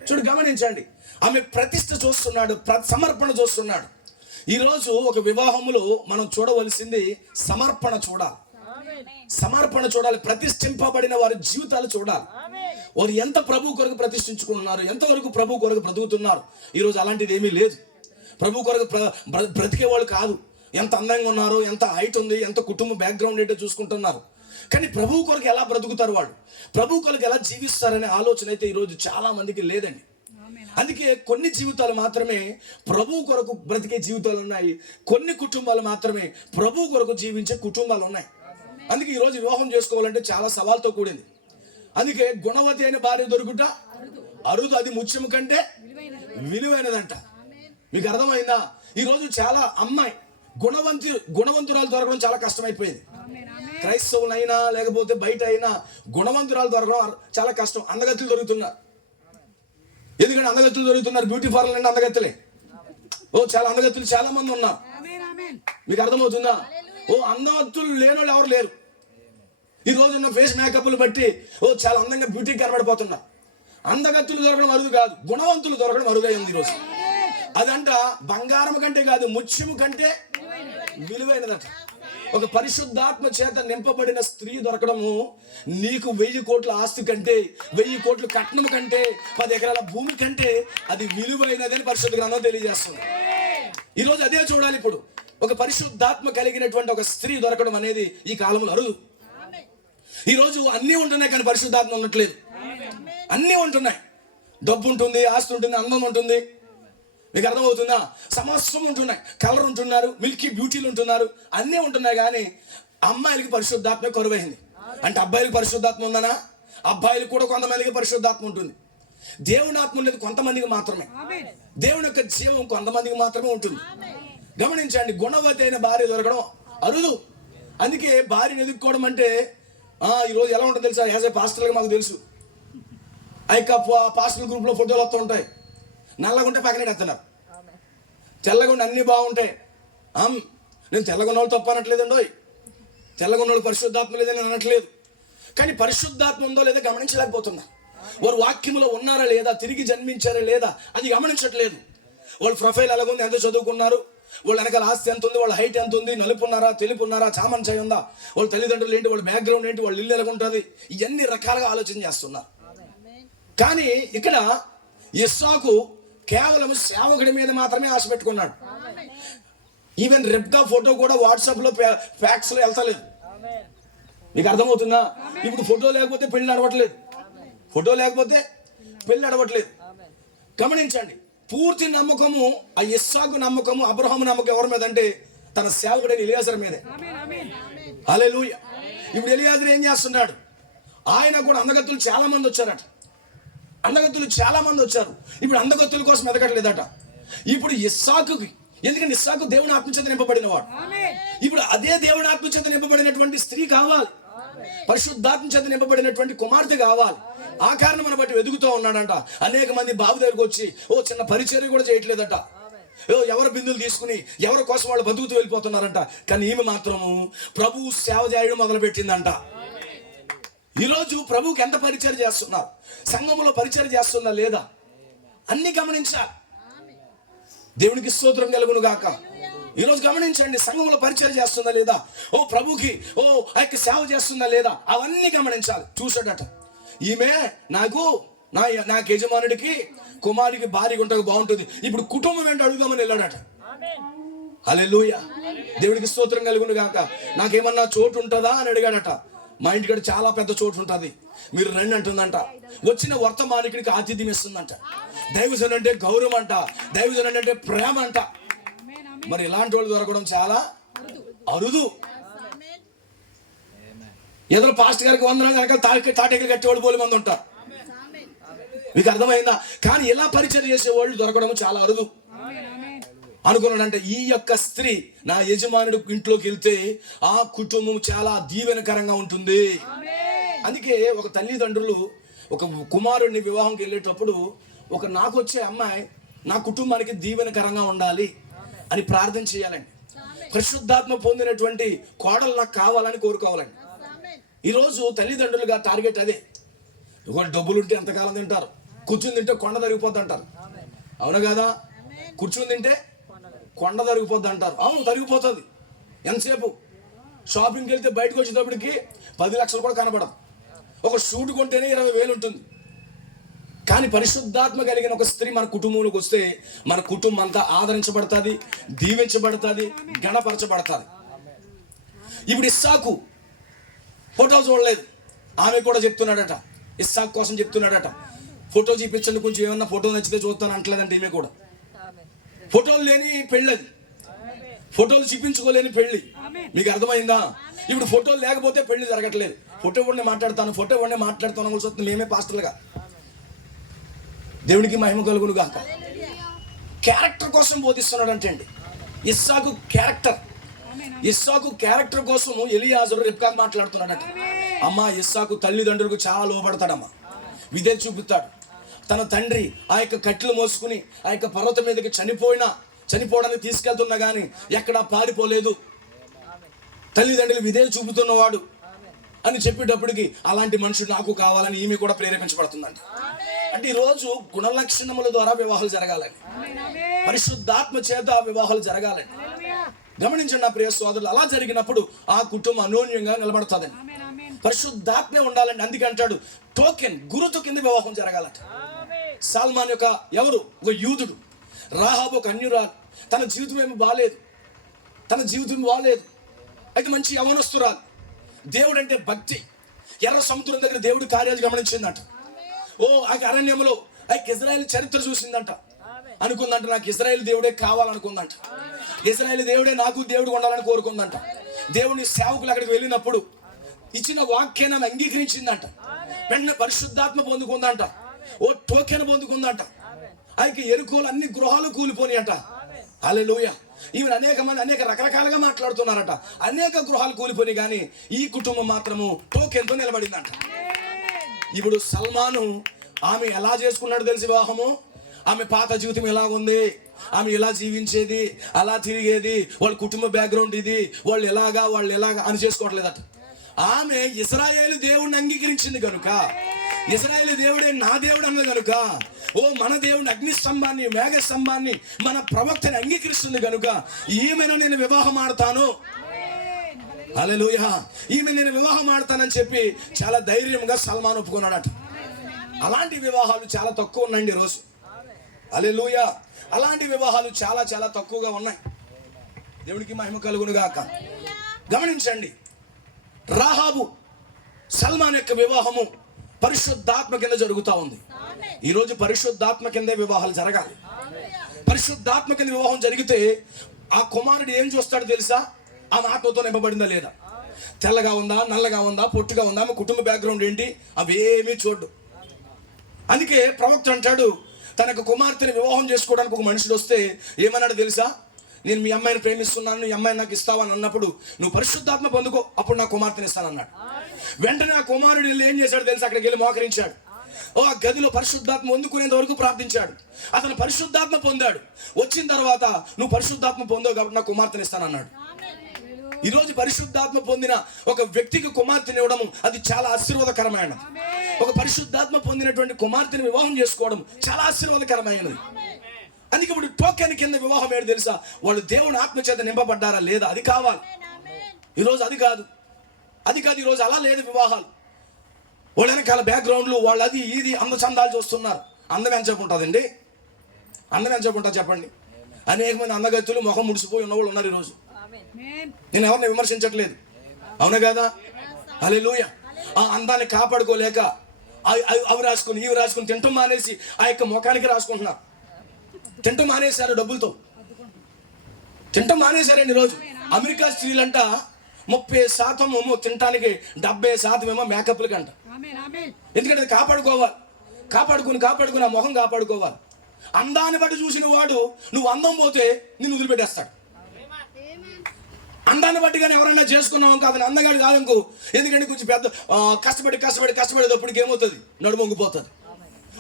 చూడు, గమనించండి, ఆమె ప్రతిష్ఠ చూస్తున్నాడు, సమర్పణ చూస్తున్నాడు. ఈరోజు ఒక వివాహములో మనం చూడవలసింది సమర్పణ చూడాలి. సమర్పణ చూడాలి. ప్రతిష్ఠింపబడిన వారి జీవితాలు చూడాలి. వారు ఎంత ప్రభు కొరకు ప్రతిష్ఠించుకుంటున్నారు, ఎంతవరకు ప్రభు కొరకు బ్రతుకుతున్నారు. ఈరోజు అలాంటిది ఏమీ లేదు. ప్రభు కొరకు బ్రతికే వాళ్ళు కాదు. ఎంత అందంగా ఉన్నారో, ఎంత హైట్ ఉంది, ఎంత కుటుంబ బ్యాక్గ్రౌండ్ ఏంటో చూసుకుంటున్నారు. కానీ ప్రభు కొరకు ఎలా బ్రతుకుతారు వాళ్ళు, ప్రభు కొరకు ఎలా జీవిస్తారనే ఆలోచన అయితే ఈరోజు చాలా మందికి లేదండి. అందుకే కొన్ని జీవితాలు మాత్రమే ప్రభు కొరకు బ్రతికే జీవితాలు ఉన్నాయి. కొన్ని కుటుంబాలు మాత్రమే ప్రభు కొరకు జీవించే కుటుంబాలు ఉన్నాయి. అందుకే ఈరోజు వివాహం చేసుకోవాలంటే చాలా సవాల్తో కూడింది. అందుకే గుణవతి అయిన భార్య దొరుకుట అరుదు, అది ముత్యము కంటే విలువైనదంట. మీకు అర్థమైందా? ఈరోజు చాలా అమ్మాయి గుణవంతురాలు దొరకడం చాలా కష్టమైపోయింది. క్రైస్తవులైనా లేకపోతే బయట అయినా గుణవంతురాలు దొరకడం చాలా కష్టం. అందగత్తులు దొరుకుతున్నారు. ఎందుకంటే అందగత్తులు దొరుకుతున్నారు, బ్యూటీ పార్లర్ అంటే అందగత్తులే. చాలా అందగత్తులు చాలా మంది ఉన్నారు. మీకు అర్థమవుతుందా? అందగత్తులు లేని వాళ్ళు ఎవరు లేరు. ఈ రోజు ఉన్న ఫేస్ మేకప్లు బట్టి చాలా అందంగా బ్యూటీ కనబడిపోతున్నారు. అందగత్తులు దొరకడం అరుదు కాదు, గుణవంతులు దొరకడం అరుదై ఉంది ఈరోజు. అదంట బంగారం కంటే కాదు, ముత్యము కంటే విలువైనదట. ఒక పరిశుద్ధాత్మ చేత నింపబడిన స్త్రీ దొరకడము నీకు 1000 కోట్ల ఆస్తి కంటే, 1000 కోట్ల కట్నం కంటే, 10 ఎకరాల భూమి కంటే అది విలువైనదని పరిశుద్ధ గ్రంథం తెలియజేస్తుంది. ఈరోజు అదే చూడాలి. ఇప్పుడు ఒక పరిశుద్ధాత్మ కలిగినటువంటి ఒక స్త్రీ దొరకడం అనేది ఈ కాలంలో అరుదు. ఈరోజు అన్నీ ఉంటున్నాయి కానీ పరిశుద్ధాత్మ ఉండట్లేదు. అన్నీ ఉంటున్నాయి. డబ్బు ఉంటుంది, ఆస్తి ఉంటుంది, అందం ఉంటుంది. మీకు అర్థమవుతుందా? సమస్తం ఉంటున్నాయి. కలర్ ఉంటున్నారు, మిల్కీ బ్యూటీలు ఉంటున్నారు, అన్నీ ఉంటున్నాయి. కానీ అమ్మాయిలకి పరిశుద్ధాత్మ కరువైంది. అంటే అబ్బాయిలకు పరిశుద్ధాత్మ ఉందనా? అబ్బాయిలకు కూడా కొంతమందికి పరిశుద్ధాత్మ ఉంటుంది. దేవుని ఆత్మ ఉండేది కొంతమందికి మాత్రమే. దేవుని యొక్క జీవం కొంతమందికి మాత్రమే ఉంటుంది. గమనించండి, గుణవతి అయిన భార్య దొరకడం అరుదు. అందుకే భార్యను ఎదుర్కోవడం అంటే ఈరోజు ఎలా ఉంటుందో తెలుసా? యాజ్ ఏ పాస్టర్గా మాకు తెలుసు. ఆ యొక్క పాస్టర్ గ్రూప్లో ఫోటోలు వస్తూ ఉంటాయి. నల్లగుంటే పక్కనే ఎత్తున్నారు. తెల్లగా ఉండి అన్నీ బాగుంటాయి. నేను తెల్లగా ఉన్న వాళ్ళు తప్ప అనట్లేదండి. తెల్లగా ఉన్న వాళ్ళు పరిశుద్ధాత్మ లేదని అనట్లేదు. కానీ పరిశుద్ధాత్మ ఉందో లేదో గమనించలేకపోతున్నా. వారు వాక్యంలో ఉన్నారా లేదా, తిరిగి జన్మించారా లేదా అది గమనించట్లేదు. వాళ్ళు ప్రొఫైల్ ఎలాగుంది, ఎంత చదువుకున్నారు, వాళ్ళ వెనకాల ఆస్తి ఎంత ఉంది, వాళ్ళ హైట్ ఎంత ఉంది, నలుపు ఉన్నారా, తెలుపు ఉన్నారా, చామన్ చాయ్ ఉందా, వాళ్ళ తల్లిదండ్రులు ఏంటి, వాళ్ళ బ్యాక్గ్రౌండ్ ఏంటి, వాళ్ళ ఇల్లు ఎలాగుంటుంది, ఇవన్నీ రకాలుగా ఆలోచన చేస్తున్నారు. కానీ ఇక్కడ ఇస్సాకు కేవలం సేవకుడి మీద మాత్రమే ఆశ పెట్టుకున్నాడు. ఈవెన్ రెబ్కా ఫోటో కూడా వాట్సాప్లో ఫ్యాక్స్లో వెళ్తలేదు. మీకు అర్థమవుతుందా? ఇప్పుడు ఫోటో లేకపోతే పెళ్లి నడవట్లేదు, ఫోటో లేకపోతే పెళ్లి నడవట్లేదు. గమనించండి, పూర్తి నమ్మకము ఆ ఇస్సాకు నమ్మకము, అబ్రహాము నమ్మకం ఎవరి మీద అంటే తన సేవకుడైన ఎలియాజరు మీదే. హల్లెలూయా. ఇప్పుడు ఎలియాజరు ఏం చేస్తున్నాడు? ఆయన కూడా అందగత్తులు చాలా మంది వచ్చారట. అందగత్తులు చాలా మంది వచ్చారు. ఇప్పుడు అందగత్తుల కోసం ఎదగట్లేదట. ఇప్పుడు ఇస్సాకుకి, ఎందుకంటే ఇస్సాకు దేవుని ఆత్మచేత నింపబడిన వాడు. ఇప్పుడు అదే దేవుని ఆత్మచేత నింపబడినటువంటి స్త్రీ కావాలి, పరిశుద్ధాత్మ చేత నింపబడినటువంటి కుమార్తె కావాలి. ఆ కారణం బట్టి వెతుకుతూ ఉన్నాడంట. అనేక మంది బాబు దగ్గరకు వచ్చి చిన్న పరిచర్య కూడా చేయట్లేదట. ఎవరు బిందులు తీసుకుని ఎవరి కోసం వాళ్ళు బతుకుతూ వెళ్ళిపోతున్నారంట. కానీ ఈమె మాత్రము ప్రభు సేవ చేయడం మొదలు పెట్టిందంట. ఈరోజు ప్రభువుకి ఎంత పరిచయం చేస్తున్నారు, సంఘంలో పరిచయం చేస్తుందా లేదా అన్ని గమనించాలి. దేవునికి స్తోత్రం కలుగును గాక. ఈరోజు గమనించండి, సంఘంలో పరిచయం చేస్తుందా లేదా, ప్రభుకి ఆ యొక్క సేవ చేస్తుందా లేదా, అవన్నీ గమనించాలి. చూసాడట, ఈమె నాకు యజమానుడికి కుమారుడికి భార్య ఉంటే బాగుంటుంది, ఇప్పుడు కుటుంబం ఏంటో అడుగుదామని వెళ్ళాడట. హల్లెలూయా. దేవుడికి స్తోత్రం కలుగును గాక. నాకేమన్నా చోటు ఉంటుందా అని అడిగాడట. మా ఇంటికాడ చాలా పెద్ద చోటు ఉంటుంది, మీరు రండి అంటుందంట. వచ్చిన వర్తమానికుడికి ఆతిథ్యం ఇస్తుందంట. దైవజనుడు అంటే గౌరవం అంట, దైవజనుడు అంటే ప్రేమ అంట. మరి ఇలాంటి వాళ్ళు దొరకడం చాలా అరుదు. ఎదురు పాస్టర్ గారికి వందనాలు వెనకాల తాటేకలు కట్టేవాళ్ళు పోలి మంది ఉంటారు. మీకు అర్థమైందా? కానీ ఇలా పరిచయం చేసేవాళ్ళు దొరకడం చాలా అరుదు. అనుకున్నాడంటే ఈ యొక్క స్త్రీ నా యజమానుడు ఇంట్లోకి వెళ్తే ఆ కుటుంబం చాలా దీవెనకరంగా ఉంటుంది. అందుకే ఒక తల్లిదండ్రులు ఒక కుమారుడిని వివాహంకి వెళ్ళేటప్పుడు నాకు వచ్చే అమ్మాయి నా కుటుంబానికి దీవెనకరంగా ఉండాలి అని ప్రార్థన చేయాలండి. పరిశుద్ధాత్మ పొందినటువంటి కోడలు నాకు కావాలని కోరుకోవాలండి. ఈరోజు తల్లిదండ్రులుగా టార్గెట్ అదే. ఒకవేళ డబ్బులు ఉంటే ఎంతకాలం తింటారు, కూర్చుని తింటే కొండ తరిగిపోద్ది అంటారు. అవునా కదా? కూర్చుని తింటే కొండ తరిగిపోద్ది అంటారు. అవును, తరిగిపోతుంది. ఎంతసేపు షాపింగ్కి వెళ్తే బయటకు వచ్చేటప్పటికి 10 లక్షలు కూడా కనబడదు. ఒక షూట్ కొంటేనే 20,000 ఉంటుంది. కానీ పరిశుద్ధాత్మ కలిగిన ఒక స్త్రీ మన కుటుంబంలోకి వస్తే మన కుటుంబం అంతా ఆదరించబడుతుంది, దీవించబడుతుంది, గణపరచబడుతుంది. ఇప్పుడు ఇస్సాకు ఫోటో చూడలేదు, ఆమె కూడా చెప్తున్నాడట, ఇస్సాకు కోసం చెప్తున్నాడట. ఫోటో చూపించండి, కొంచెం ఏమన్నా ఫోటో నచ్చితే చూస్తాను అంటలేదంటే ఈమె కూడా. ఫోటోలు లేని పెళ్ళి అది, ఫోటోలు చూపించుకోలేని పెళ్లి. మీకు అర్థమైందా? ఇప్పుడు ఫోటోలు లేకపోతే పెళ్లి జరగట్లేదు. ఫోటో ఇవ్వండి మాట్లాడతాను, ఫోటో ఇవ్వండి మాట్లాడతాను అని వస్తుంది మేమే పాస్టర్లుగా. దేవునికి మహిమ కలుగును గాక. క్యారెక్టర్ కోసం బోధిస్తున్నాడు అంటే అండి ఇస్సాకు క్యారెక్టర్ కోసం ఎలియాజరు రెబ్కాకు మాట్లాడుతున్నాడట. అమ్మ, ఇస్సాకు తల్లిదండ్రులకు చాలా లోపడతాడమ్మా, విధేయత చూపుతాడు. తన తండ్రి ఆ యొక్క కట్టెలు మోసుకుని ఆ యొక్క పర్వతం మీదకి చనిపోవడానికి తీసుకెళ్తున్నా కానీ ఎక్కడా పారిపోలేదు. తల్లిదండ్రులు విధేయత చూపుతున్నవాడు అని చెప్పేటప్పటికి అలాంటి మనుషుడు నాకు కావాలని ఈమె కూడా ప్రేరేపించబడుతుందండి. అంటే ఈరోజు గుణలక్షణముల ద్వారా వివాహాలు జరగాలని, పరిశుద్ధాత్మ చేత వివాహాలు జరగాలని గమనించండి నా ప్రియ సోదరులు. అలా జరిగినప్పుడు ఆ కుటుంబం అన్యోన్యంగా నిలబడుతుందని. పరిశుద్ధాత్మే ఉండాలండి. అందుకే అంటాడు టోకెన్, గురుతు కింద వివాహం జరగాలట. సల్మాన్ యొక్క ఒక యూదుడు, రాహాబు ఒక అన్యురాలు. తన జీవితం ఏమి బాలేదు, అయితే మంచి యవనస్తురాలు. దేవుడు అంటే భక్తి. ఎర్ర సముద్రం దగ్గర దేవుడి కార్యాలు గమనించిందంట. ఆ అరణ్యంలో ఇజ్రాయేల్ చరిత్ర చూసిందంట. అనుకుందంట నాకు ఇజ్రాయేల్ దేవుడే కావాలనుకుందంట. ఇజ్రాయేల్ దేవుడే నాకు దేవుడు ఉండాలని కోరుకుందంట. దేవుని సేవకులు అక్కడికి వెళ్ళినప్పుడు ఇచ్చిన వాక్యాన్ని అంగీకరించిందంట. వెంటనే పరిశుద్ధాత్మ పొందుకుందంట, టోకెన్ పొందుకుందంట. ఆయనకి ఎరుకోలు అన్ని గృహాలు కూలిపోయి అంట. హల్లెలూయా. ఈమె అనేక రకరకాలుగా మాట్లాడుతున్నారట. అనేక గృహాలు కూలిపోయి కానీ ఈ కుటుంబం మాత్రము టోకెన్తో నిలబడిందంట. ఇప్పుడు సల్మాను ఆమె ఎలా చేసుకున్నాడు తెలిసి వివాహము, ఆమె పాత జీవితం ఎలా ఉంది, ఆమె ఇలా జీవించేది, అలా తిరిగేది, వాళ్ళ కుటుంబ బ్యాక్గ్రౌండ్ ఇది, వాళ్ళు ఎలాగా అని చేసుకోవట్లేదట. ఆమె ఇశ్రాయేలు దేవుడిని అంగీకరించింది కనుక, ఇశ్రాయేలు దేవుడే నా దేవుడు అన్నది కనుక, మన దేవుడిని అగ్ని స్తంభాన్ని, మేఘ స్తంభాన్ని, మన ప్రవక్తని అంగీకరిస్తుంది కనుక ఈమెను నేను వివాహం ఆడతాను, హల్లెలూయా, ఈమె నేను వివాహం ఆడతానని చెప్పి చాలా ధైర్యంగా సల్మాన్ ఒప్పుకున్నాడట. అలాంటి వివాహాలు చాలా తక్కువ ఉన్నాయండి ఈరోజు. హల్లెలూయా. అలాంటి వివాహాలు చాలా చాలా తక్కువగా ఉన్నాయి. దేవునికి మహిమ కలుగును గాక. గమనించండి, రాహాబు సల్మాన్ యొక్క వివాహము పరిశుద్ధాత్మ కింద జరుగుతూ ఉంది. ఈరోజు పరిశుద్ధాత్మ కిందే వివాహాలు జరగాలి. పరిశుద్ధాత్మ కింద వివాహం జరిగితే ఆ కుమారుడు ఏం చూస్తాడో తెలుసా? ఆమె ఆత్మతో నింపబడిందా లేదా, తెల్లగా ఉందా, నల్లగా ఉందా, పొట్టుగా ఉందా, ఆమె కుటుంబ బ్యాక్గ్రౌండ్ ఏంటి, అవేమీ చూడు. అందుకే ప్రవక్త అంటాడు, తనకు కుమార్తెని వివాహం చేసుకోవడానికి ఒక మనుషుడు వస్తే ఏమన్నాడు తెలుసా? నేను మీ అమ్మాయిని ప్రేమిస్తున్నాను, ఈ అమ్మాయిని నాకు ఇస్తావని అన్నప్పుడు నువ్వు పరిశుద్ధాత్మ పొందుకో, అప్పుడు నా కుమార్తెని ఇస్తానన్నాడు. వెంటనే ఆ కుమారుడు ఏం చేశాడు తెలుసా? అక్కడికి వెళ్ళి మోకరించాడు. ఆ గదిలో పరిశుద్ధాత్మ పొందుకునేంత వరకు ప్రార్థించాడు. అతను పరిశుద్ధాత్మ పొందాడు. వచ్చిన తర్వాత నువ్వు పరిశుద్ధాత్మ పొందావు కాబట్టి నా కుమార్తెని ఇస్తానన్నాడు. ఈరోజు పరిశుద్ధాత్మ పొందిన ఒక వ్యక్తికి కుమార్తెని ఇవ్వడం అది చాలా ఆశీర్వాదకరమైనది. ఒక పరిశుద్ధాత్మ పొందినటువంటి కుమార్తెని వివాహం చేసుకోవడం చాలా ఆశీర్వాదకరమైనది. అందుకే ఇప్పుడు టోకెన్ కింద వివాహం ఏంటి తెలుసా? వాళ్ళు దేవుని ఆత్మ చేత నింపబడ్డారా లేదా, అది కావాలి. ఈరోజు అది కాదు. ఈరోజు అలా లేదు వివాహాలు. వాళ్ళ వెనకాల బ్యాక్గ్రౌండ్లు, వాళ్ళు అది ఇది అందచందాలు చూస్తున్నారు. అందం ఎంత చెప్పు ఉంటుందండి? అందం ఎంత చెప్పు ఉంటుంది చెప్పండి? అనేక మంది అందగత్తులు ముఖం ముడిసిపోయి ఉన్నవాళ్ళు ఉన్నారు ఈరోజు. నేను ఎవరిని విమర్శించట్లేదు, అవునా కదా? హల్లెలూయా. ఆ అందాన్ని కాపాడుకోలేక అవి రాసుకుని ఇవి రాసుకుని తింటూ మానేసి ఆ యొక్క ముఖానికి రాసుకుంటున్నారు. తింటూ మానేశారు, డబ్బులతో తింటూ మానేశారండి. ఈరోజు అమెరికా స్త్రీలంట 30% తినటానికి, 70% మేకప్లకి అంట. ఎందుకంటే అది కాపాడుకోవాలి. ఆ మొహం కాపాడుకోవాలి. అందాన్ని బట్టి చూసిన వాడు నువ్వు అందం పోతే నిన్ను వదిలిపెట్టేస్తాడు. అందాన్ని బట్టి కానీ ఎవరైనా చేసుకున్నావు కాదు, అందగాడు కాదనుకో. ఎందుకంటే కొంచెం పెద్ద కష్టపడేటప్పటికి ఏమవుతుంది? నడుము వంగిపోతుంది.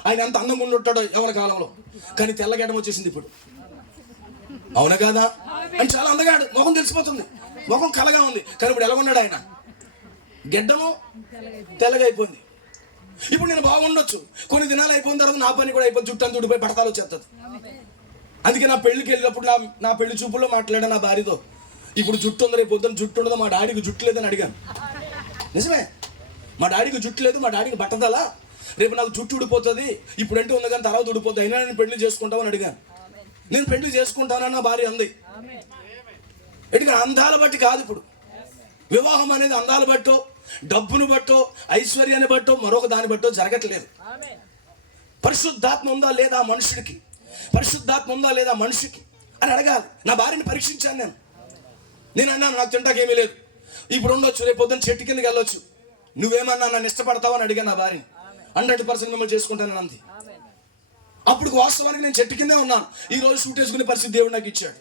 ఆయన ఎంత అందంగా ఉండుంటాడో ఎవరి కాలంలో, కానీ తెల్లగడ్డం వచ్చేసింది ఇప్పుడు, అవునా కాదా? ఆయన చాలా అందగాడు, ముఖం తెలిసిపోతుంది, ముఖం కలగా ఉంది. కానీ ఇప్పుడు ఎలా ఉన్నాడు ఆయన? గెడ్డము తెల్లగా అయిపోయింది. ఇప్పుడు నేను బాగుండొచ్చు, కొన్ని దినాలు అయిపోయిన తర్వాత నా పని కూడా అయిపోయింది, జుట్టు అంతా ఊడిపోయి పడతాలు వచ్చేస్తుంది. అందుకే నా పెళ్లికి వెళ్ళినప్పుడు నా పెళ్లి చూపుల్లో మాట్లాడాను నా భార్యతో, ఇప్పుడు జుట్టు ఉంది, రేపు పొద్దున్న జుట్టు ఉండదు, మా డాడీకి జుట్టు లేదని అడిగాను. నిజమే, మా డాడీకి జుట్టు లేదు, మా డాడీకి బట్టదలా, రేపు నాకు జుట్టు ఊడిపోతుంది, ఇప్పుడంటే ఉంది కానీ తర్వాత ఊడిపోతుంది, అయినా నేను పెళ్లి చేసుకుంటామని అడిగాను. నేను పెళ్లి చేసుకుంటానని నా భార్య అంది. ఎందుకంటే అందాల బట్టి కాదు. ఇప్పుడు వివాహం అనేది అందాల బట్టో, డబ్బును బట్టో, ఐశ్వర్యాన్ని బట్టో, మరొక దాన్ని బట్టో జరగట్లేదు. పరిశుద్ధాత్మ ఉందా లేదా మనుషుడికి, పరిశుద్ధాత్మ ఉందా లేదా మనిషికి అని అడగాలి. నా భార్యని పరీక్షించాను నేను అన్నాను, నాకు తింటాకేమీ లేదు, ఇప్పుడు ఉండొచ్చు, రేపు పొద్దున్న చెట్టు కిందకి వెళ్ళొచ్చు, నువ్వేమన్నా నన్ను ఇష్టపడతావు అని అడిగాను నా భార్యని. 100% మిమ్మల్ని చేసుకుంటానని అంది. అప్పుడు వాస్తవానికి నేను చెట్టు కిందే ఉన్నాను. ఈ రోజు షూట్ వేసుకునే పరిస్థితి దేవుడు నాకు ఇచ్చాడు.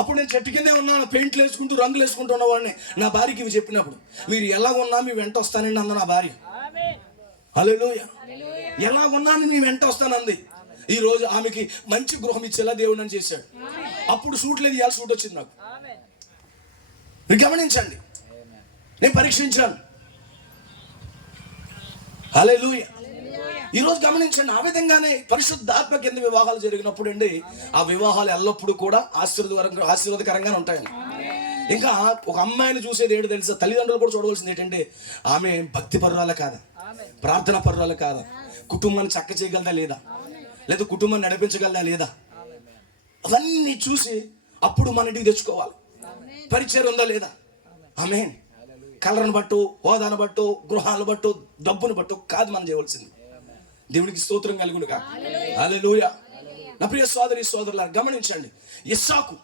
అప్పుడు నేను చెట్టు కిందే ఉన్నాను, పెయింట్లు వేసుకుంటూ రంగులు వేసుకుంటూ ఉన్నవాడిని. నా భార్యకి ఇవి చెప్పినప్పుడు, మీరు ఎలాగున్నా మీ వెంట వస్తానండి అంద నా భార్య. హల్లెలూయా. ఎలాగున్నాను మీ వెంట వస్తానంది. ఈ రోజు ఆమెకి మంచి గృహం ఇచ్చేలా దేవుడు నన్ను చేశాడు. అప్పుడు షూట్ లేదు, ఇవాళ షూట్ వచ్చింది నాకు. మీరు గమనించండి, నేను పరీక్షించాను. హల్లెలూయా. ఈరోజు గమనించండి, ఆ విధంగానే పరిశుద్ధాత్మ కింద వివాహాలు జరిగినప్పుడు అండి, ఆ వివాహాలు ఎల్లప్పుడూ కూడా ఆశీర్వాదకరంగానే ఉంటాయండి. ఇంకా ఒక అమ్మాయిని చూసేది ఏంటి తెలుసా? తల్లిదండ్రులు కూడా చూడవలసింది ఏంటంటే, ఆమె భక్తి పరురాల కాదా, ప్రార్థన పరురాల కాదా, కుటుంబాన్ని చక్క చేయగలదా లేదా, లేదా కుటుంబాన్ని నడిపించగలదా లేదా, అవన్నీ చూసి అప్పుడు మన ఇంటికి తెచ్చుకోవాలి. పరిచయం ఉందా లేదా, ఆమేన్. కలర్ను బట్టు, హోదాను బట్టు, గృహాలను బట్టు, డబ్బును బట్టు కాదు మనం చేయవలసింది. దేవునికి స్తోత్రం కలుగును కాక. హల్లెలూయా. నా ప్రియ సోదరి సోదరులారా గమనించండి, ఇస్సాకు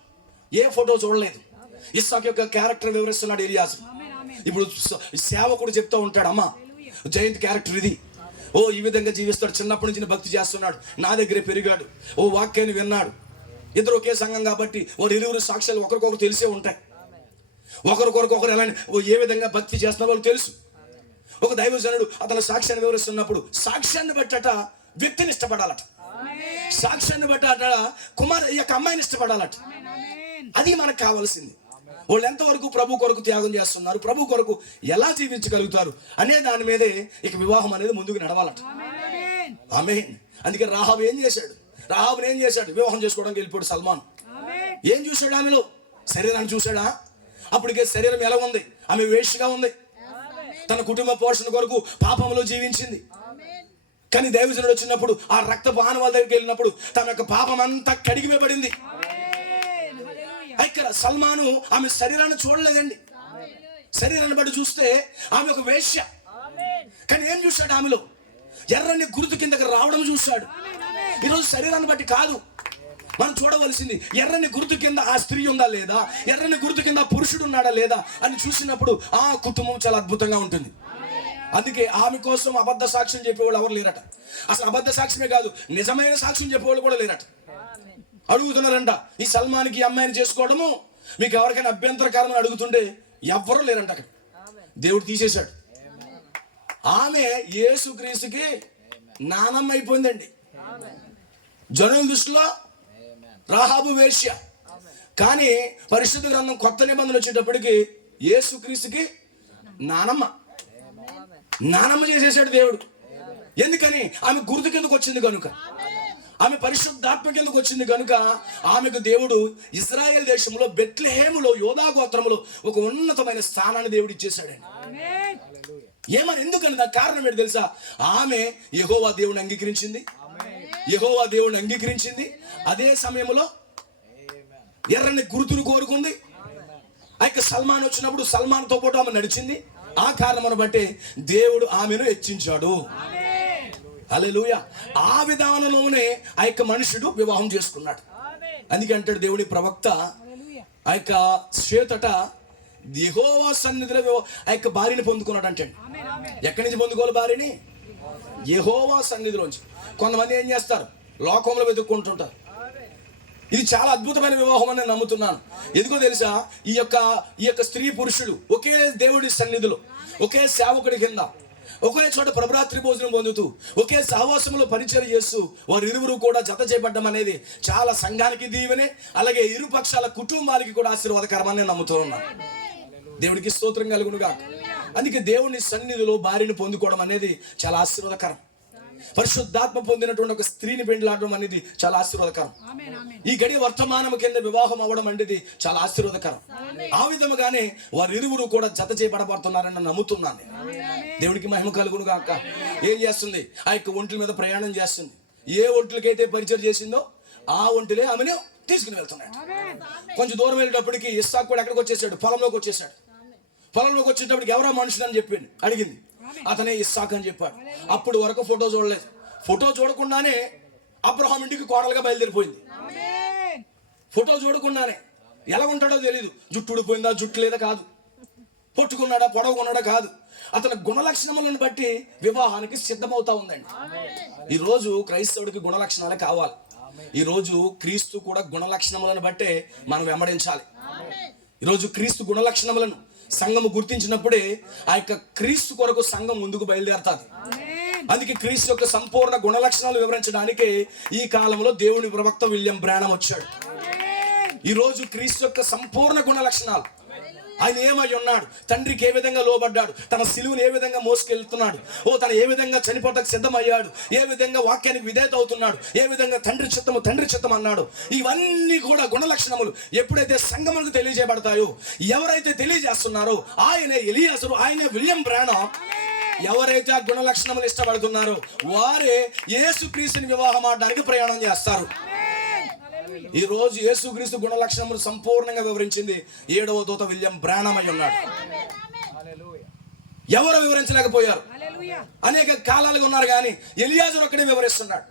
ఏ ఫోటో చూడలేదు. ఇస్సాకు యొక్క క్యారెక్టర్ వివరిస్తున్నాడు ఎలియాజు. ఇప్పుడు సేవకుడు చెప్తూ ఉంటాడు, అమ్మా జయంత్ క్యారెక్టర్ ఇది, ఈ విధంగా జీవిస్తాడు, చిన్నప్పటి నుంచి భక్తి చేస్తున్నాడు, నా దగ్గరే పెరిగాడు, వాక్యాన్ని విన్నాడు. ఇద్దరు ఒకే సంఘం కాబట్టి వారు ఇరువురు సాక్ష్యాలు ఒకరికొకరు తెలిసే ఉంటాయి. ఒకరికొకరు ఎలా ఏ విధంగా భక్తి చేస్తున్న వాళ్ళు తెలుసు. ఒక దైవజనుడు అతను సాక్ష్యాన్ని వివరిస్తున్నప్పుడు సాక్ష్యాన్ని బట్టట వ్యక్తిని ఇష్టపడాలట. సాక్ష్యాన్ని బట్టి అట ఈ యొక్క అమ్మాయిని ఇష్టపడాలట. అది మనకు కావాల్సింది. వాళ్ళు ఎంతవరకు ప్రభు కొరకు త్యాగం చేస్తున్నారు, ప్రభు కొరకు ఎలా జీవించగలుగుతారు అనే దాని మీదే ఇక వివాహం అనేది ముందుకు నడవాలట. ఆమేన్. అందుకే రాహాబు ఏం చేశాడు? రాహాబుని ఏం చేశాడు? వివాహం చేసుకోవడానికి వెళ్ళిపోయాడు సల్మాన్. ఏం చూశాడు ఆమెలో? శరీరాన్ని చూశాడా? అప్పటికే శరీరం ఎలా ఉంది? ఆమె వేష్యగా ఉంది. తన కుటుంబ పోషణ కొరకు పాపంలో జీవించింది. కానీ దైవజనుడు వచ్చినప్పుడు ఆ రక్త పానవాల దగ్గరికి వెళ్ళినప్పుడు తన యొక్క పాపం అంతా కడిగివేయబడింది. ఇక్కడ సల్మాను ఆమె శరీరాన్ని చూడలేదండి. శరీరాన్ని బట్టి చూస్తే ఆమె ఒక వేశ్య. కానీ ఏం చూశాడు ఆమెలో? ఎర్రని గుర్తు కిందకి రావడం చూశాడు. ఈరోజు శరీరాన్ని బట్టి కాదు మనం చూడవలసింది, ఎర్రని గుర్తు కింద ఆ స్త్రీ ఉందా లేదా, ఎర్రని గుర్తు కింద పురుషుడు ఉన్నాడా లేదా అని చూసినప్పుడు ఆ కుటుంబం చాలా అద్భుతంగా ఉంటుంది. అందుకే ఆమె కోసం అబద్ధ సాక్ష్యం చెప్పేవాళ్ళు ఎవరు లేరట. అసలు అబద్ధ సాక్ష్యమే కాదు, నిజమైన సాక్ష్యం చెప్పేవాళ్ళు కూడా లేరట. అడుగుతున్నారంట, ఈ సల్మాన్కి అమ్మాయిని చేసుకోవడము మీకు ఎవరికైనా అభ్యంతరకరం అని అడుగుతుంటే ఎవ్వరూ లేరంట. అక్కడ దేవుడు తీసేశాడు. ఆమె యేసుక్రీస్తుకి నానమ్మ అయిపోయిందండి. జనుల దృష్టిలో రాహాబు వేశ్య. కానీ పరిశుద్ధ గ్రంథం కొత్త నిబంధన వచ్చేటప్పటికి యేసుక్రీస్తుకి నానమ్మ చేసేసాడు దేవుడు. ఎందుకని? ఆమె గుర్తు కిందకు వచ్చింది కనుక, ఆమె పరిశుద్ధాత్మ కిందకు వచ్చింది కనుక ఆమెకు దేవుడు ఇశ్రాయేల్ దేశంలో బెత్లెహేములో యోధా గోత్రములో ఒక ఉన్నతమైన స్థానాన్ని దేవుడు ఇచ్చేశాడండి. ఏమని? ఎందుకని? దానికి కారణం ఏంటి తెలుసా? ఆమె యెహోవా దేవుని అంగీకరించింది. యెహోవా దేవుని అంగీకరించింది. అదే సమయంలో ఎర్రని గుర్తును కోరుకుంది. అయితే సల్మాన్ వచ్చినప్పుడు సల్మాన్తో పాటు ఆమె నడిచింది. ఆ కారణమును బట్టి దేవుడు ఆమెను హెచ్చించాడు. హల్లెలూయా. ఆ విధానంలోనే ఆ యొక్క మనుషుడు వివాహం చేసుకున్నాడు. అందుకే అంటాడు దేవుడి ప్రవక్త, ఆ యొక్క శ్వేతట యెహోవా సన్నిధిలో ఆ యొక్క భార్యని పొందుకున్నాడు అంటే. ఎక్కడి నుంచి పొందుకోవాలి భార్యని? యెహోవా సన్నిధిలోంచి. కొంతమంది ఏం చేస్తారు? లోకంలో వెతుక్కుంటుంటారు. ఇది చాలా అద్భుతమైన వివాహం అని నేను నమ్ముతున్నాను. ఎందుకో తెలుసా? ఈ యొక్క స్త్రీ పురుషుడు ఒకే దేవుడి సన్నిధిలో, ఒకే సేవకుడి కింద, ఒకే చోట ప్రభరాత్రి భోజనం పొందుతూ, ఒకే సహవాసంలో పరిచయం చేస్తూ వారు ఇరువురు కూడా జత చేయబడ్డం అనేది చాలా సంఘానికి దీవెనే, అలాగే ఇరు పక్షాల కుటుంబాలకి కూడా ఆశీర్వాదకరమని నేను నమ్ముతూ ఉన్నాను. దేవుడికి స్తోత్రం కలుగునుగా. అందుకే దేవుని సన్నిధిలో భార్యను పొందుకోవడం అనేది చాలా ఆశీర్వాదకరం. పరిశుద్ధాత్మ పొందినటువంటి ఒక స్త్రీని పెండ్లాడడం అనేది చాలా ఆశీర్వాదకరం. ఈ గడి వర్తమానం కింద వివాహం అవ్వడం అనేది చాలా ఆశీర్వాదకరం. ఆ విధముగానే వారు ఇరువురు కూడా జత చేయబడబడుతున్నారని నమ్ముతున్నాను. దేవుడికి మహిమ కలుగును గాక. ఏం చేస్తుంది? ఆ యొక్క ఒంట్ల మీద ప్రయాణం చేస్తుంది. ఏ ఒంట్లకైతే పరిచయం చేసిందో ఆ ఒంటిలే ఆమెను తీసుకుని వెళ్తున్నాడు. కొంచెం దూరం వెళ్ళేటప్పటికి ఇస్సాకు కూడా ఎక్కడికి వచ్చేసాడు? పొలంలోకి వచ్చేసాడు. పొలంలోకి వచ్చేటప్పటికి ఎవరో మనుషులు అని చెప్పింది, అడిగింది. అతనే ఇస్సాకు అని చెప్పాడు. అప్పుడు వరకు ఫోటో చూడలేదు. ఫోటో చూడకుండానే అబ్రహాం ఇంటికి కోడలుగా బయలుదేరిపోయింది. ఫోటో చూడకుండానే. ఎలా ఉంటాడో తెలీదు. జుట్టు ఊడిపోయిందా, జుట్టు లేదా కాదు, పొట్టుకున్నాడా, పొడవుకున్నాడా కాదు, అతని గుణలక్షణములను బట్టి వివాహానికి సిద్ధమవుతా ఉందండి. ఈరోజు క్రైస్తవుడికి గుణలక్షణాలే కావాలి. ఈరోజు క్రీస్తు కూడా గుణలక్షణములను బట్టే మనం వెంబడించాలి. ఈరోజు క్రీస్తు గుణలక్షణములను సంఘము గుర్తించినప్పుడే ఆ యొక్క క్రీస్తు కొరకు సంఘం ముందుకు బయలుదేరుతుంది. అందుకే క్రీస్తు యొక్క సంపూర్ణ గుణలక్షణాలు వివరించడానికి ఈ కాలంలో దేవుని ప్రవక్త విలియం బ్రానమ్ వచ్చాడు. ఈరోజు క్రీస్తు యొక్క సంపూర్ణ గుణలక్షణాలు, ఆయన ఏమై ఉన్నాడు, తండ్రికి ఏ విధంగా లోబడ్డాడు, తన సిలువను ఏ విధంగా మోసుకెళ్తున్నాడు, తను ఏ విధంగా చనిపోవడానికి సిద్ధమయ్యాడు, ఏ విధంగా వాక్యానికి విధేయత అవుతున్నాడు, ఏ విధంగా తండ్రి చిత్తం అన్నాడు. ఇవన్నీ కూడా గుణలక్షణములు ఎప్పుడైతే సంఘములకు తెలియజేయబడతాయో, ఎవరైతే తెలియజేస్తున్నారో ఆయనే ఎలియాజరు, ఆయనే విలియం బ్రానమ్. ఎవరైతే ఆ గుణలక్షణములు ఇష్టపడుతున్నారో వారే యేసుక్రీస్తుని వివాహం ఆడడానికి ప్రయాణం చేస్తారు. ఈ రోజు యేసుక్రీస్తు గుణలక్షణములు సంపూర్ణంగా వివరించింది 7వ దూత విలియం బ్రానమ్ అయి ఉన్నాడు. ఎవరు వివరించలేకపోయారు. అనేక కాలాలుగా ఉన్నారు కానీ ఎలియాజరు ఒక్కడే వివరిస్తున్నాడు.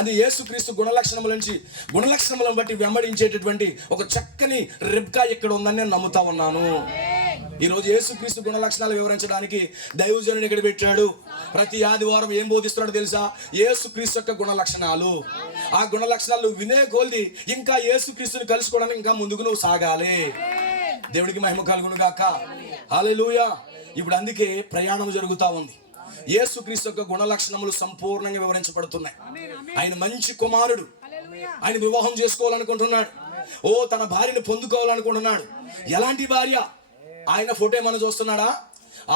అది యేసుక్రీస్తు గుణలక్షణములను బట్టి వెంబడించేటటువంటి ఒక చక్కని రిబ్కా ఇక్కడ ఉందని నేను నమ్ముతా ఉన్నాను. ఈ రోజు యేసుక్రీస్తు గుణలక్షణాలు వివరించడానికి దైవజనుని ఇక్కడ పెట్టాడు. ప్రతి ఆదివారం ఏం బోధిస్తున్నాడు తెలుసా? యేసుక్రీస్తు యొక్క గుణలక్షణాలు. ఆ గుణలక్షణాలు వినే కొలది ఇంకా యేసుక్రీస్తుని కలుసుకోవడానికి ఇంకా ముందుకు నువ్వు సాగాలి. దేవుడికి మహిమ కలుగును గాక. హల్లెలూయా. ఇప్పుడు అందుకే ప్రయాణం జరుగుతూ ఉంది. యేసుక్రీస్తు యొక్క గుణ లక్షణములు సంపూర్ణంగా వివరించబడుతున్నాయి. ఆయన మంచి కుమారుడు, ఆయన వివాహం చేసుకోవాలనుకుంటున్నాడు. తన భార్యను పొందుకోవాలనుకుంటున్నాడు. ఎలాంటి భార్య? ఆయన ఫోటో ఏమన్నా చూస్తున్నాడా?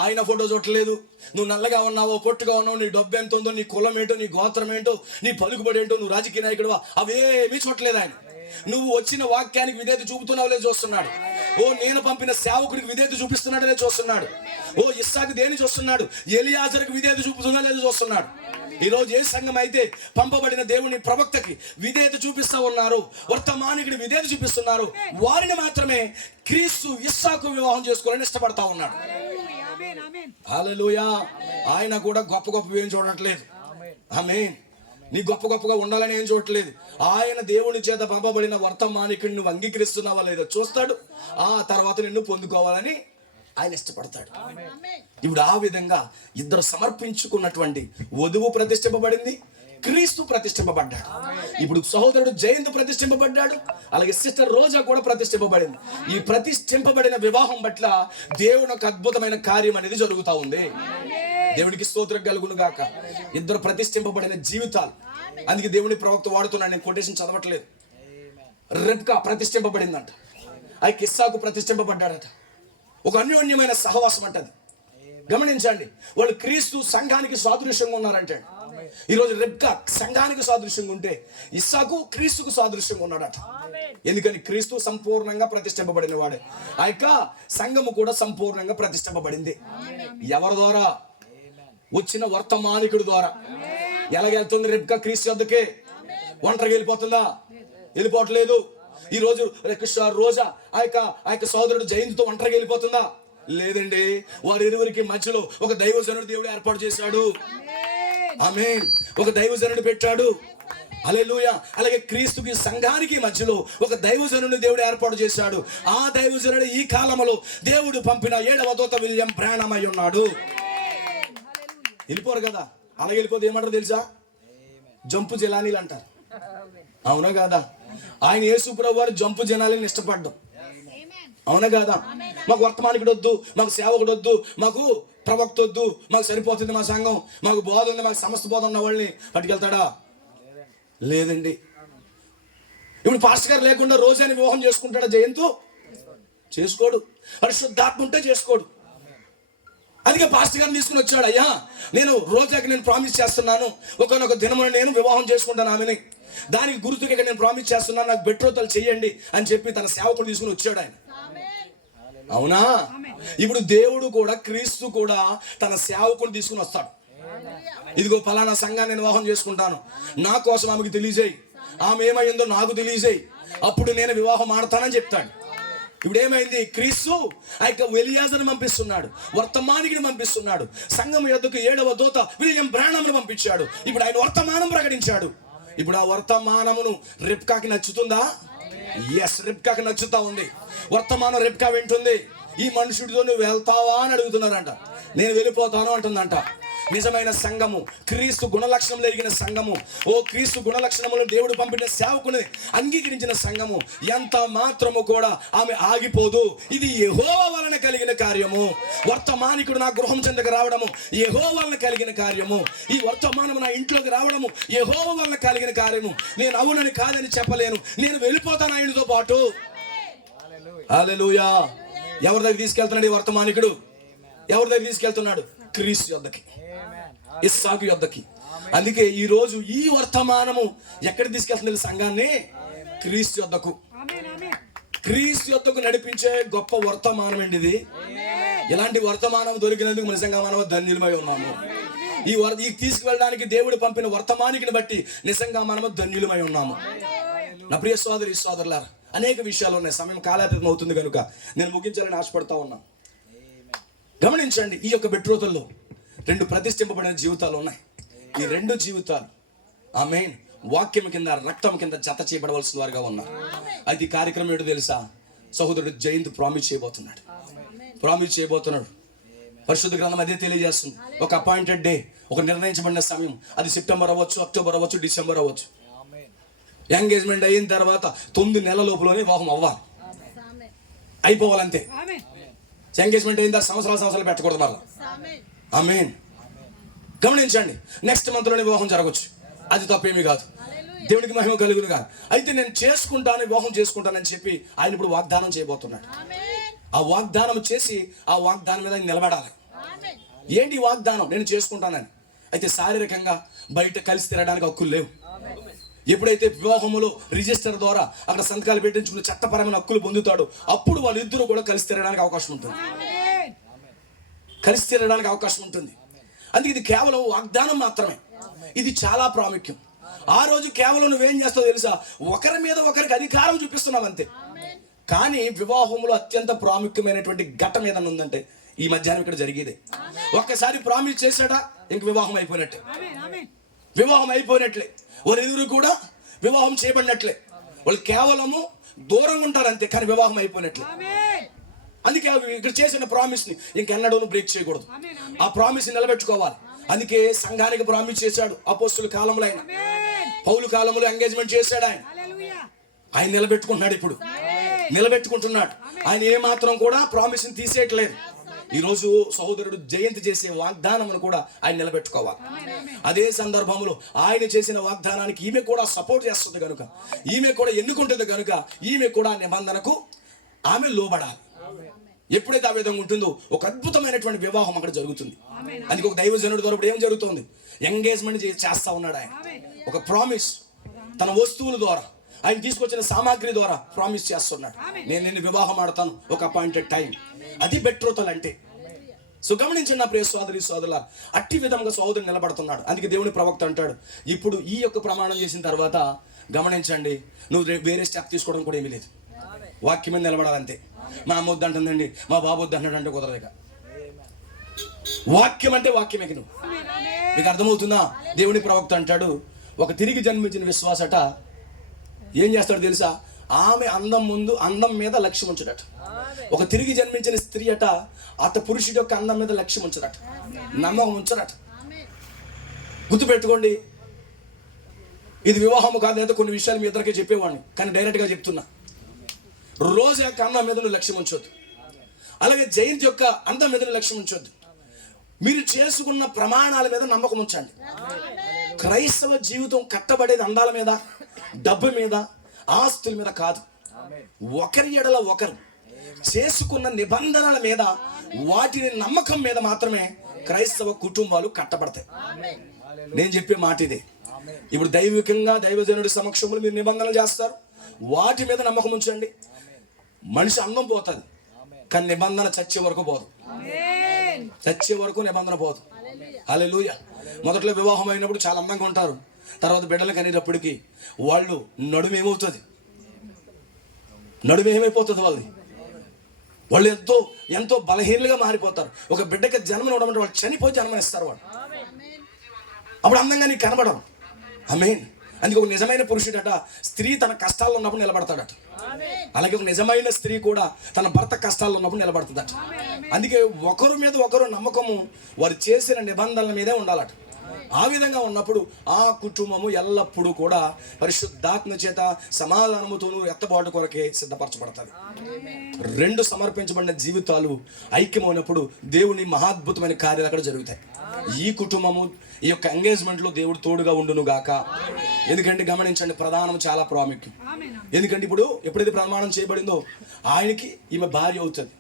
ఆయన ఫోటో చూడలేదు. నువ్వు నల్లగా ఉన్నావో, పొట్టుగా ఉన్నావు, నీ డబ్బు ఎంత ఉందో, నీ కులం ఏంటో, నీ గోత్రం ఏంటో, నీ పలుకుబడి ఏంటో, నువ్వు రాజకీయ నాయకుడువా, అవేమీ చూడలేదు ఆయన. నువ్వు వచ్చిన వాక్యానికి విధేయత చూపుతున్నావు లేదు చూస్తున్నాడు. నేను పంపిన సేవకుడికి విధేయత చూపిస్తున్నాడు లేదు చూస్తున్నాడు. ఇస్సాకు దేని చూస్తున్నాడు? ఎలియాజరుకు విధేయత చూపుతున్నా లేదు చూస్తున్నాడు. ఈరోజు ఏ సంఘం అయితే పంపబడిన దేవుని ప్రవక్తకి విధేయత చూపిస్తా ఉన్నారు, వర్తమానికుడి విధేయత చూపిస్తున్నారు, వారిని మాత్రమే క్రీస్తు ఇస్సాకు వివాహం చేసుకోవాలని ఇష్టపడతా ఉన్నాడు. హల్లెలూయా. ఆయన కూడా గొప్ప గొప్ప ఏం చూడట్లేదు. ఆమేన్. నీ గొప్ప గొప్పగా ఉండాలని ఏం చూడట్లేదు. ఆయన దేవుని చేత పంపబడిన వర్తమానికుడిని నువ్వు అంగీకరిస్తున్నావా లేదా చూస్తాడు. ఆ తర్వాత నిన్ను పొందుకోవాలని ఆయన ఇష్టపడతాడు. ఇప్పుడు ఆ విధంగా ఇద్దరు సమర్పించుకున్నటువంటి వధువు ప్రతిష్ఠింపబడింది, క్రీస్తు ప్రతిష్ఠింపబడ్డాడు. ఇప్పుడు సహోదరుడు జయంత్ ప్రతిష్ఠింపబడ్డాడు, అలాగే సిస్టర్ రోజా కూడా ప్రతిష్ఠింపబడింది. ఈ ప్రతిష్ఠింపబడిన వివాహం పట్ల దేవుని ఒక అద్భుతమైన కార్యం అనేది జరుగుతూ ఉంది. దేవునికి స్తోత్రం కలుగును గాక. ఇద్దరు ప్రతిష్ఠింపబడిన జీవితాలు. అందుకే దేవుని ప్రవక్త వాడుతున్నాడు, నేను కొటేషన్ చదవట్లేదు. రెబ్కా ప్రతిష్ఠింపబడిందంట, ఇస్సాకు ప్రతిష్ఠింపబడ్డాడట. ఒక అన్యోన్యమైన సహవాసం అంటది. గమనించండి, వాళ్ళు క్రీస్తు సంఘానికి సాదృశ్యంగా ఉన్నారంటే. ఈరోజు రెబ్కా సంఘానికి సాదృశ్యంగా ఉంటే ఇస్సాకు క్రీస్తుకు సాదృశ్యంగా ఉన్నాడట. ఎందుకని? క్రీస్తు సంపూర్ణంగా ప్రతిష్ఠింపబడిన వాడే, ఆ యొక్క సంఘము కూడా సంపూర్ణంగా ప్రతిష్ఠింపబడింది. ఎవరి ద్వారా? వచ్చిన వర్తమానికుడి ద్వారా. ఎలాగెళ్తుంది రెబ్కా క్రీస్తు వద్దకే? ఒంటరిగా వెళ్ళిపోతుందా? వెళ్ళిపోవట్లేదు. ఈ రోజు రోజా ఆ యొక్క సోదరుడు జయంతితో ఒంటరిగా వెళ్ళిపోతుందా? లేదండి. వారిరువురికి మధ్యలో ఒక దైవజనుడు దేవుడు ఏర్పాటు చేశాడు. ఆమేన్. ఒక దైవజనుడు పెట్టాడు. హల్లెలూయా. అలాగే క్రీస్తుకి సంఘానికి మధ్యలో ఒక దైవజనుడిని దేవుడు ఏర్పాటు చేశాడు. ఆ దైవజనుడు ఈ కాలంలో దేవుడు పంపిన 7వ దూత విలియం బ్రానమ్ అయి ఉన్నాడు. వెళ్ళిపోరు కదా. అలాగే వెళ్ళిపోతే ఏమంటారు తెలుసా? జంపు జలానీలు అంటారు. అవునా కాదా? ఆయన యేసు ప్రభు వారు జంపు జనాలని ఇష్టపడ్డం. అవునా కాదా? మాకు వర్తమానికుడు వద్దు, మాకు సేవకుడు వద్దు, మాకు ప్రవక్త వద్దు, మాకు సరిపోతుంది మా సంఘం, మాకు బోధ ఉంది, మాకు సమస్త బోధ ఉన్న వాళ్ళని పట్టుకెళ్తాడా? లేదండి. ఇప్పుడు పాస్టర్ గారు లేకుండా రోజాని వివాహం చేసుకుంటాడా జయంతు? చేసుకోడు. పరిశుద్ధాత్మ ఉంటే చేసుకోడు. అందుకే పాస్టర్ గారిని తీసుకుని వచ్చాడు. అయ్యా, నేను రోజాకి నేను ప్రామిస్ చేస్తున్నాను, ఒకనొక దినమున నేను వివాహం చేసుకుంటాను ఆమెని, దానికి గుర్తుగా నేను ప్రామిస్ చేస్తున్నాను, నాకు బెట్రోతలు చెయ్యండి అని చెప్పి తన సేవకుడు తీసుకుని వచ్చాడు ఆయన. అవునా? ఇప్పుడు దేవుడు కూడా, క్రీస్తు కూడా తన సేవకుని తీసుకుని వస్తాడు. ఇదిగో ఫలానా సంఘాన్ని నేను వివాహం చేసుకుంటాను, నా కోసం ఆమెకు తెలియజేయి, ఆమె ఏమైందో నాకు తెలియజేయి, అప్పుడు నేను వివాహం ఆడతానని చెప్తాడు. ఇప్పుడు ఏమైంది? క్రీస్తు ఆ యొక్క ఎలియాజరుని పంపిస్తున్నాడు, వర్తమానికుని పంపిస్తున్నాడు, సంఘం యొద్దకు 7వ దూత విలియం బ్రానమ్ను పంపించాడు. ఇప్పుడు ఆయన వర్తమానం ప్రకటించాడు. ఇప్పుడు ఆ వర్తమానమును రెబ్కాకి నచ్చుతుందా? ఎస్, రెబ్కాకి నచ్చుతా ఉంది. వర్తమానం రెబ్కా వింటుంది. ఈ మనుషుడితో నువ్వు వెళ్తావా అని అడుగుతున్నారంట. నేను వెళ్ళిపోతాను అంటుందంట. నిజమైన సంఘము, క్రీస్తు గుణలక్షణంలో ఎరిగిన సంఘము, క్రీస్తు గుణలక్షణములను దేవుడు పంపిన సేవకుని అంగీకరించిన సంఘము ఎంత మాత్రము కూడా ఆమె ఆగిపోదు. ఇది యెహోవా వలన కలిగిన కార్యము. వర్తమానికుడు నా గృహం చెందకు రావడము యెహోవా వలన కలిగిన కార్యము. ఈ వర్తమానము నా ఇంట్లోకి రావడము యెహోవా వలన కలిగిన కార్యము. నేను అవునని కాదని చెప్పలేను, నేను వెళ్ళిపోతాను ఆయనతో పాటు. హల్లెలూయా. ఎవరి దగ్గర తీసుకెళ్తున్నాడు ఈ వర్తమానికుడు? ఎవరి దగ్గర తీసుకెళ్తున్నాడు? క్రీస్తు యొద్దకి, ఇస్సాకు యొద్దకి. అందుకే ఈ రోజు ఈ వర్తమానము ఎక్కడ తీసుకెళ్తుంది సంఘాన్ని? క్రీస్తు యొద్దకు. క్రీస్తు యొద్దకు నడిపించే గొప్ప వర్తమానం అండి ఇది. ఇలాంటి వర్తమానం దొరికినందుకు నిజంగా మనం ధన్యులమై ఉన్నాము. ఈ తీసుకువెళ్ళడానికి దేవుడు పంపిన వర్తమానికిని బట్టి నిజంగా మనము ధన్యులమై ఉన్నాము. నా ప్రియ సోదరి సోదరులారా, అనేక విషయాలు ఉన్నాయి. సమయం కాలాతీతం అవుతుంది కనుక నేను ముగించాలని ఆశపడతా ఉన్నాను. గమనించండి, ఈ యొక్క బెట్రోతుల్లో 2 ప్రతిష్ఠింపబడిన జీవితాలు ఉన్నాయి. ఈ 2 జీవితాలు ఆమేన్ వాక్యం కింద, రక్తం కింద జత చేయబడవలసిన వారుగా ఉన్నారు. అయితే ఈ కార్యక్రమం ఏంటో తెలుసా? సహోదరుడు జయంత్ ప్రామిస్ చేయబోతున్నాడు. పరిశుద్ధ గ్రంథం అదే తెలియజేస్తుంది. ఒక అపాయింటెడ్ డే, ఒక నిర్ణయించబడిన సమయం. అది సెప్టెంబర్ అవ్వచ్చు, అక్టోబర్ అవ్వచ్చు, డిసెంబర్ అవ్వచ్చు. ఎంగేజ్మెంట్ అయిన తర్వాత 9 నెలల లోపలనే వివాహం అవ్వాలి, అయిపోవాలంతే. ఎంగేజ్మెంట్ అయిన తర్వాత సంవత్సరాలు పెట్టకూడదు మరలా. ఆమేన్. గమనించండి, నెక్స్ట్ మంత్లోనే వివాహం జరగచ్చు, అది తప్పేమీ కాదు, దేవుడికి మహిమ కలుగును కాదు. అయితే నేను చేసుకుంటాను, వివాహం చేసుకుంటానని చెప్పి ఆయన ఇప్పుడు వాగ్దానం చేయబోతున్నాడు. ఆ వాగ్దానం చేసి ఆ వాగ్దానం మీద నిలబడాలి. ఏంటి వాగ్దానం? నేను చేసుకుంటానని. అయితే శారీరకంగా బయట కలిసి తిరగడానికి హక్కులు లేవు. ఎప్పుడైతే వివాహములో రిజిస్టర్ ద్వారా అక్కడ సంతకాలు పెట్టించుకుని చట్టపరమైన హక్కులు పొందుతాడో అప్పుడు వాళ్ళిద్దరూ కూడా కలిసి తిరగడానికి అవకాశం ఉంటుంది. కలిసి తిరగడానికి అవకాశం ఉంటుంది. అందుకే ఇది కేవలం వాగ్దానం మాత్రమే. ఇది చాలా ప్రాముఖ్యం. ఆ రోజు కేవలం నువ్వేం చేస్తావు తెలుసా? ఒకరి మీద ఒకరికి అధికారం చూపిస్తున్నావు అంతే. కానీ వివాహంలో అత్యంత ప్రాముఖ్యమైనటువంటి ఘట్టం ఏదన్నా ఉందంటే ఈ మధ్యాహ్నం ఇక్కడ జరిగేదే. ఒక్కసారి ప్రామిస్ చేశాడా ఇంక వివాహం అయిపోయినట్టే. వివాహం అయిపోయినట్లే. వాళ్ళెదురు కూడా వివాహం చేయబడినట్లే. వాళ్ళు కేవలము దూరంగా ఉంటారు అంతే, కానీ వివాహం అయిపోయినట్లే. అందుకే ఇక్కడ చేసిన ప్రామిస్ ని ఇంకెన్నడూ బ్రేక్ చేయకూడదు. ఆ ప్రామిస్ ని నిలబెట్టుకోవాలి. అందుకే సంఘానికి ప్రామిస్ చేశాడు అపోస్తుల కాలంలో. ఆయన పౌలు కాలంలో ఎంగేజ్మెంట్ చేశాడు. ఆయన నిలబెట్టుకుంటున్నాడు. ఇప్పుడు నిలబెట్టుకుంటున్నాడు. ఆయన ఏ మాత్రం కూడా ప్రామిస్ ని తీసేయట్లేదు. ఈ రోజు సహోదరుడు జయంతి చేసే వాగ్దానం కూడా ఆయన నిలబెట్టుకోవాలి. అదే సందర్భంలో ఆయన చేసిన వాగ్దానానికి ఈమె కూడా సపోర్ట్ చేస్తుంది కనుక, ఈమె కూడా ఎన్నుకుంటుంది కనుక, ఈమె కూడా నిబంధనకు ఆమె లోబడాలి. ఎప్పుడైతే ఆ విధంగా ఉంటుందో ఒక అద్భుతమైనటువంటి వివాహం అక్కడ జరుగుతుంది. అందుకే ఒక దైవజనుడి ద్వారా ఏం జరుగుతుంది? ఎంగేజ్మెంట్ చేస్తా ఉన్నాడు ఆయన. ఒక ప్రామిస్ తన వస్తువుల ద్వారా, ఆయన తీసుకొచ్చిన సామాగ్రి ద్వారా ప్రామిస్ చేస్తున్నాడు. నేను నిన్ను వివాహం ఆడతాను ఒక అపాయింటెడ్ టైం. అది బెట్రోతల్ అంటే. సో గమనించండి నా ప్రియ సోదరి సోదరుల, అట్టి విధంగా సోదరుడు నిలబడుతున్నాడు. అందుకే దేవుని ప్రవక్త అంటాడు, ఇప్పుడు ఈ యొక్క ప్రమాణం చేసిన తర్వాత గమనించండి, నువ్వు వేరే స్టెప్ తీసుకోవడం కూడా ఏమీ లేదు. వాక్యం మీద నిలబడాలంతే. మా అమ్మ వద్దు అంటుందండి, మా బాబు వద్దు అంటున్నాడు అంటే కుదరదు. వాక్యం అంటే వాక్యమే. నువ్వు మీకు అర్థమవుతుందా? దేవుని ప్రవక్త అంటాడు, ఒక తిరిగి జన్మించిన విశ్వాసట ఏం చేస్తాడు తెలుసా? ఆమె అందం ముందు అందం మీద లక్ష్యం ఉంచడట. ఒక తిరిగి జన్మించిన స్త్రీ అట పురుషుడి యొక్క అందం మీద లక్ష్యం ఉంచడట, నమ్మకం ఉంచడట. గుర్తుపెట్టుకోండి, ఇది వివాహము కాదు. లేదా కొన్ని విషయాలు మీ ఇద్దరికే చెప్పేవాడిని, కానీ డైరెక్ట్గా చెప్తున్నా. రోజు యొక్క అందం మీద లక్ష్యం ఉంచొద్దు. అలాగే జయంతి యొక్క అందం మీద లక్ష్యం ఉంచొద్దు. మీరు చేసుకున్న ప్రమాణాల మీద నమ్మకం ఉంచండి. క్రైస్తవ జీవితం కట్టబడేది అందాల మీద, డబ్బు మీద, ఆస్తుల మీద కాదు. ఒకరి ఎడల ఒకరు చేసుకున్న నిబంధనల మీద, వాటిని నమ్మకం మీద మాత్రమే క్రైస్తవ కుటుంబాలు కట్టబడతాయి. నేను చెప్పే మాట ఇదే. ఇప్పుడు దైవికంగా దైవజనుడి సమక్షంలో మీరు నిబంధనలు చేస్తారు, వాటి మీద నమ్మకం ఉంచండి. మనిషి అందం పోతుంది, కానీ నిబంధన చచ్చే వరకు పోదు. చచ్చే వరకు నిబంధన పోదు. హల్లెలూయా. మొదట్లో వివాహం అయినప్పుడు చాలా అందంగా ఉంటారు. తర్వాత బిడ్డలు కనేటప్పటికి వాళ్ళు నడుము ఏమవుతుంది? నడుము ఏమైపోతుంది? వాళ్ళు ఎంతో ఎంతో బలహీనలుగా మారిపోతారు. ఒక బిడ్డకి జన్మనివ్వడం అంటే వాళ్ళు చనిపోయి జన్మనిస్తారు. వాళ్ళు అప్పుడు అందంగా నీకు కనబడరు. ఆమేన్. అందుకే ఒక నిజమైన పురుషుడట స్త్రీ తన కష్టాల్లో ఉన్నప్పుడు నిలబడతాడట. అలాగే ఒక నిజమైన స్త్రీ కూడా తన భర్త కష్టాల్లో ఉన్నప్పుడు నిలబడుతుందట. అందుకే ఒకరి మీద ఒకరు నమ్మకము వారు చేసిన నిబంధనల మీదే ఉండాలట. ఆ విధంగా ఉన్నప్పుడు ఆ కుటుంబము ఎల్లప్పుడూ కూడా పరిశుద్ధాత్మ చేత సమాధానముతోనూ ఎత్తబాటు కొరకే సిద్ధపరచబడతాది. రెండు సమర్పించబడిన జీవితాలు ఐక్యమైనప్పుడు దేవుని మహాద్భుతమైన కార్యాలు అక్కడ జరుగుతాయి. ఈ కుటుంబము ఈ యొక్క ఎంగేజ్మెంట్లో దేవుడు తోడుగా ఉండును గాక. ఎందుకంటే గమనించండి, ప్రధానం చాలా ప్రాముఖ్యం. ఎందుకంటే ఇప్పుడు ఎప్పుడైతే ప్రమాణం చేయబడిందో ఆయనకి ఈమె భార్య అవుతుంది.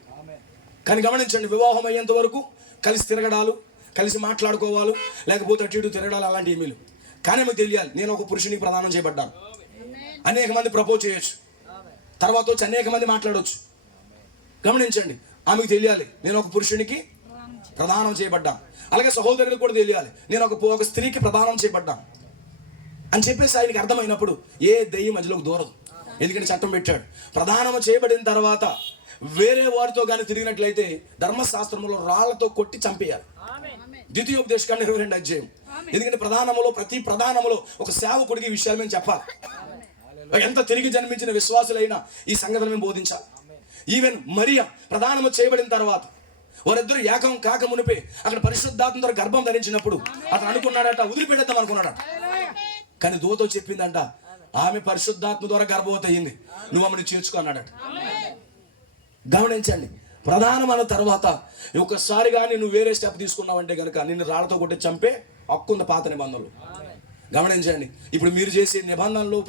కానీ గమనించండి, వివాహం అయ్యేంత వరకు కలిసి తిరగడాలు, కలిసి మాట్లాడుకోవాలి, లేకపోతే అటు ఇటు తిరగడాలు అలాంటి ఏమీ లేవు. కానీ మీకు తెలియాలి, నేను ఒక పురుషునికి ప్రదానం చేయబడ్డాను. అనేక మంది ప్రపోజ్ చేయొచ్చు, తర్వాత వచ్చి అనేక మంది మాట్లాడవచ్చు. గమనించండి, ఆమెకు తెలియాలి నేను ఒక పురుషునికి ప్రదానం చేయబడ్డాను. అలాగే సహోదరులకు కూడా తెలియాలి నేను ఒక స్త్రీకి ప్రదానం చేయబడ్డాను అని చెప్పేసి ఆయనకి అర్థమైనప్పుడు ఏ దెయ్యం మధ్యలోకి దూరదు. ఎందుకంటే చట్టం పెట్టాడు, ప్రదానం చేయబడిన తర్వాత వేరే వారితో కానీ తిరిగినట్లయితే ధర్మశాస్త్రంలో రాళ్లతో కొట్టి చంపేయాలి. ద్వితీయోపదేశకాండం 22వ అధ్యాయం. ఎందుకంటే ప్రతి ప్రధానములో ఒక సేవకుడికి ఈ విషయాలు మేము చెప్పాలి. ఎంత తిరిగి జన్మించిన విశ్వాసులైనా ఈ సంగతులు మేము బోధించాలి. ఈవెన్ మరియా ప్రదానము చేయబడిన తర్వాత వారిద్దరు ఏకం కాక మునిపే అక్కడ పరిశుద్ధాత్మ ద్వారా గర్భం ధరించినప్పుడు అతను అనుకున్నాడట వదిలిపెట్టేద్దాం అనుకున్నాడట. కానీ దూతో చెప్పిందంట ఆమె పరిశుద్ధాత్మ ద్వారా గర్భవతి అయ్యింది, నువ్వు ఆమెను చేర్చుకో అన్నాడట. గమనించండి, ప్రధానమైన తర్వాత ఒక్కసారి కానీ నువ్వు వేరే స్టెప్ తీసుకున్నావంటే కనుక నిన్ను రాళ్లతో కొట్టి చంపే హక్కు ఉంది పాత నిబంధనలు. గమనించండి. ఇప్పుడు మీరు చేసే నిబంధనలు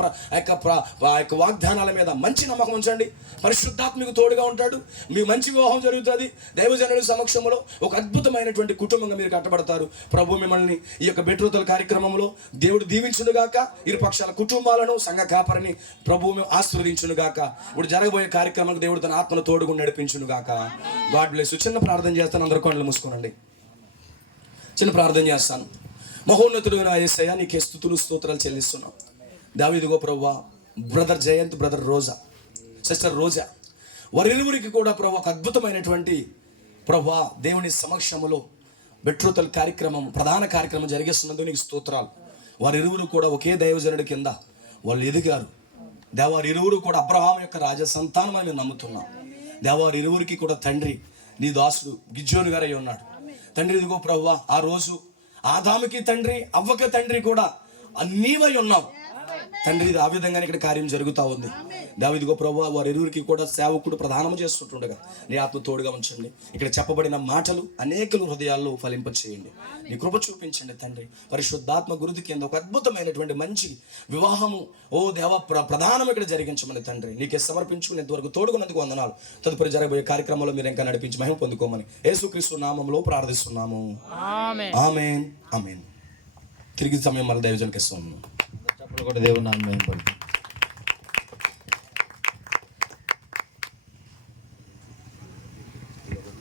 ఆ యొక్క వాగ్దానాల మీద మంచి నమ్మకం ఉంచండి. పరిశుద్ధాత్మ మీకు తోడుగా ఉంటాడు. మీ మంచి వివాహం జరుగుతుంది. దైవజనుల సమక్షంలో ఒక అద్భుతమైనటువంటి కుటుంబంగా మీరు కట్టబడతారు. ప్రభు మిమ్మల్ని ఈ యొక్క బెట్రోతల కార్యక్రమంలో దేవుడు దీవించునుగాక. ఇరు పక్షాల కుటుంబాలను, సంఘ కాపరిని ప్రభు ఆశీర్వదించునుగాక. ఇప్పుడు జరగబోయే కార్యక్రమానికి దేవుడు తన ఆత్మను తోడుగా నడిపించునుగాక. God bless. చిన్న ప్రార్థన చేస్తాను. అందరూ కళ్ళు మూసుకోనండి. చిన్న ప్రార్థన చేస్తాను. మహోన్నతుడు నా యేసయ్య, నీకే స్తుతులు స్తోత్రాలు చెల్లిస్తున్నాం. దావీదుగో ప్రభువా, బ్రదర్ జయంత్, బ్రదర్ రోజా, సిస్టర్ రోజా, వారిరువురికి కూడా ప్రభు ఒక అద్భుతమైనటువంటి ప్రభువా దేవుని సమక్షంలో బెట్రోతల్ కార్యక్రమం, ప్రధాన కార్యక్రమం జరిగిస్తున్నందుకు నీకు స్తోత్రాలు. వారిరువురు కూడా ఒకే దైవజనుడి కింద వాళ్ళు ఎదిగారు. దేవారిరువురు కూడా అబ్రహాం యొక్క రాజ సంతానం అని మేము నమ్ముతున్నాం. దేవారిరువురికి కూడా తండ్రి నీ దాసుడు గిజ్జోను గారై ఉన్నాడు. తండ్రి ఇదిగో ప్రభువా, ఆ రోజు ఆదాముకి తండ్రి, అవ్వకి తండ్రి కూడా నీవై ఉన్నావు తండ్రి. ఇది ఆ విధంగానే ఇక్కడ కార్యం జరుగుతూ ఉంది. దావీదుగో ప్రభువా, వారి ఇరువురికి కూడా సేవకుడు ప్రధానం చేస్తుంటుండగా నీ ఆత్మ తోడుగా ఉంచండి. ఇక్కడ చెప్పబడిన మాటలు అనేకలు హృదయాల్లో ఫలింపచేయండి. నీ కృప చూపించండి తండ్రి. పరిశుద్ధాత్మ గురుతి కింద ఒక అద్భుతమైనటువంటి మంచి వివాహము ఓ దేవ ప్రధానం ఇక్కడ జరిగించమని తండ్రి నీకే సమర్పించుకునేంతవరకు తోడుకున్నందుకు వందనాలు. తదుపరి జరగబోయే కార్యక్రమంలో మీరు ఇంకా నడిపించి మహిమ పొందుకోమని యేసుక్రీస్తు నామములో ప్రార్థిస్తున్నాము. ఆమేన్. ఆమేన్. తిరిగి సమయం మళ్ళీ దైవజనునికి ఇస్తున్నాము. కూడా దేవుని నామం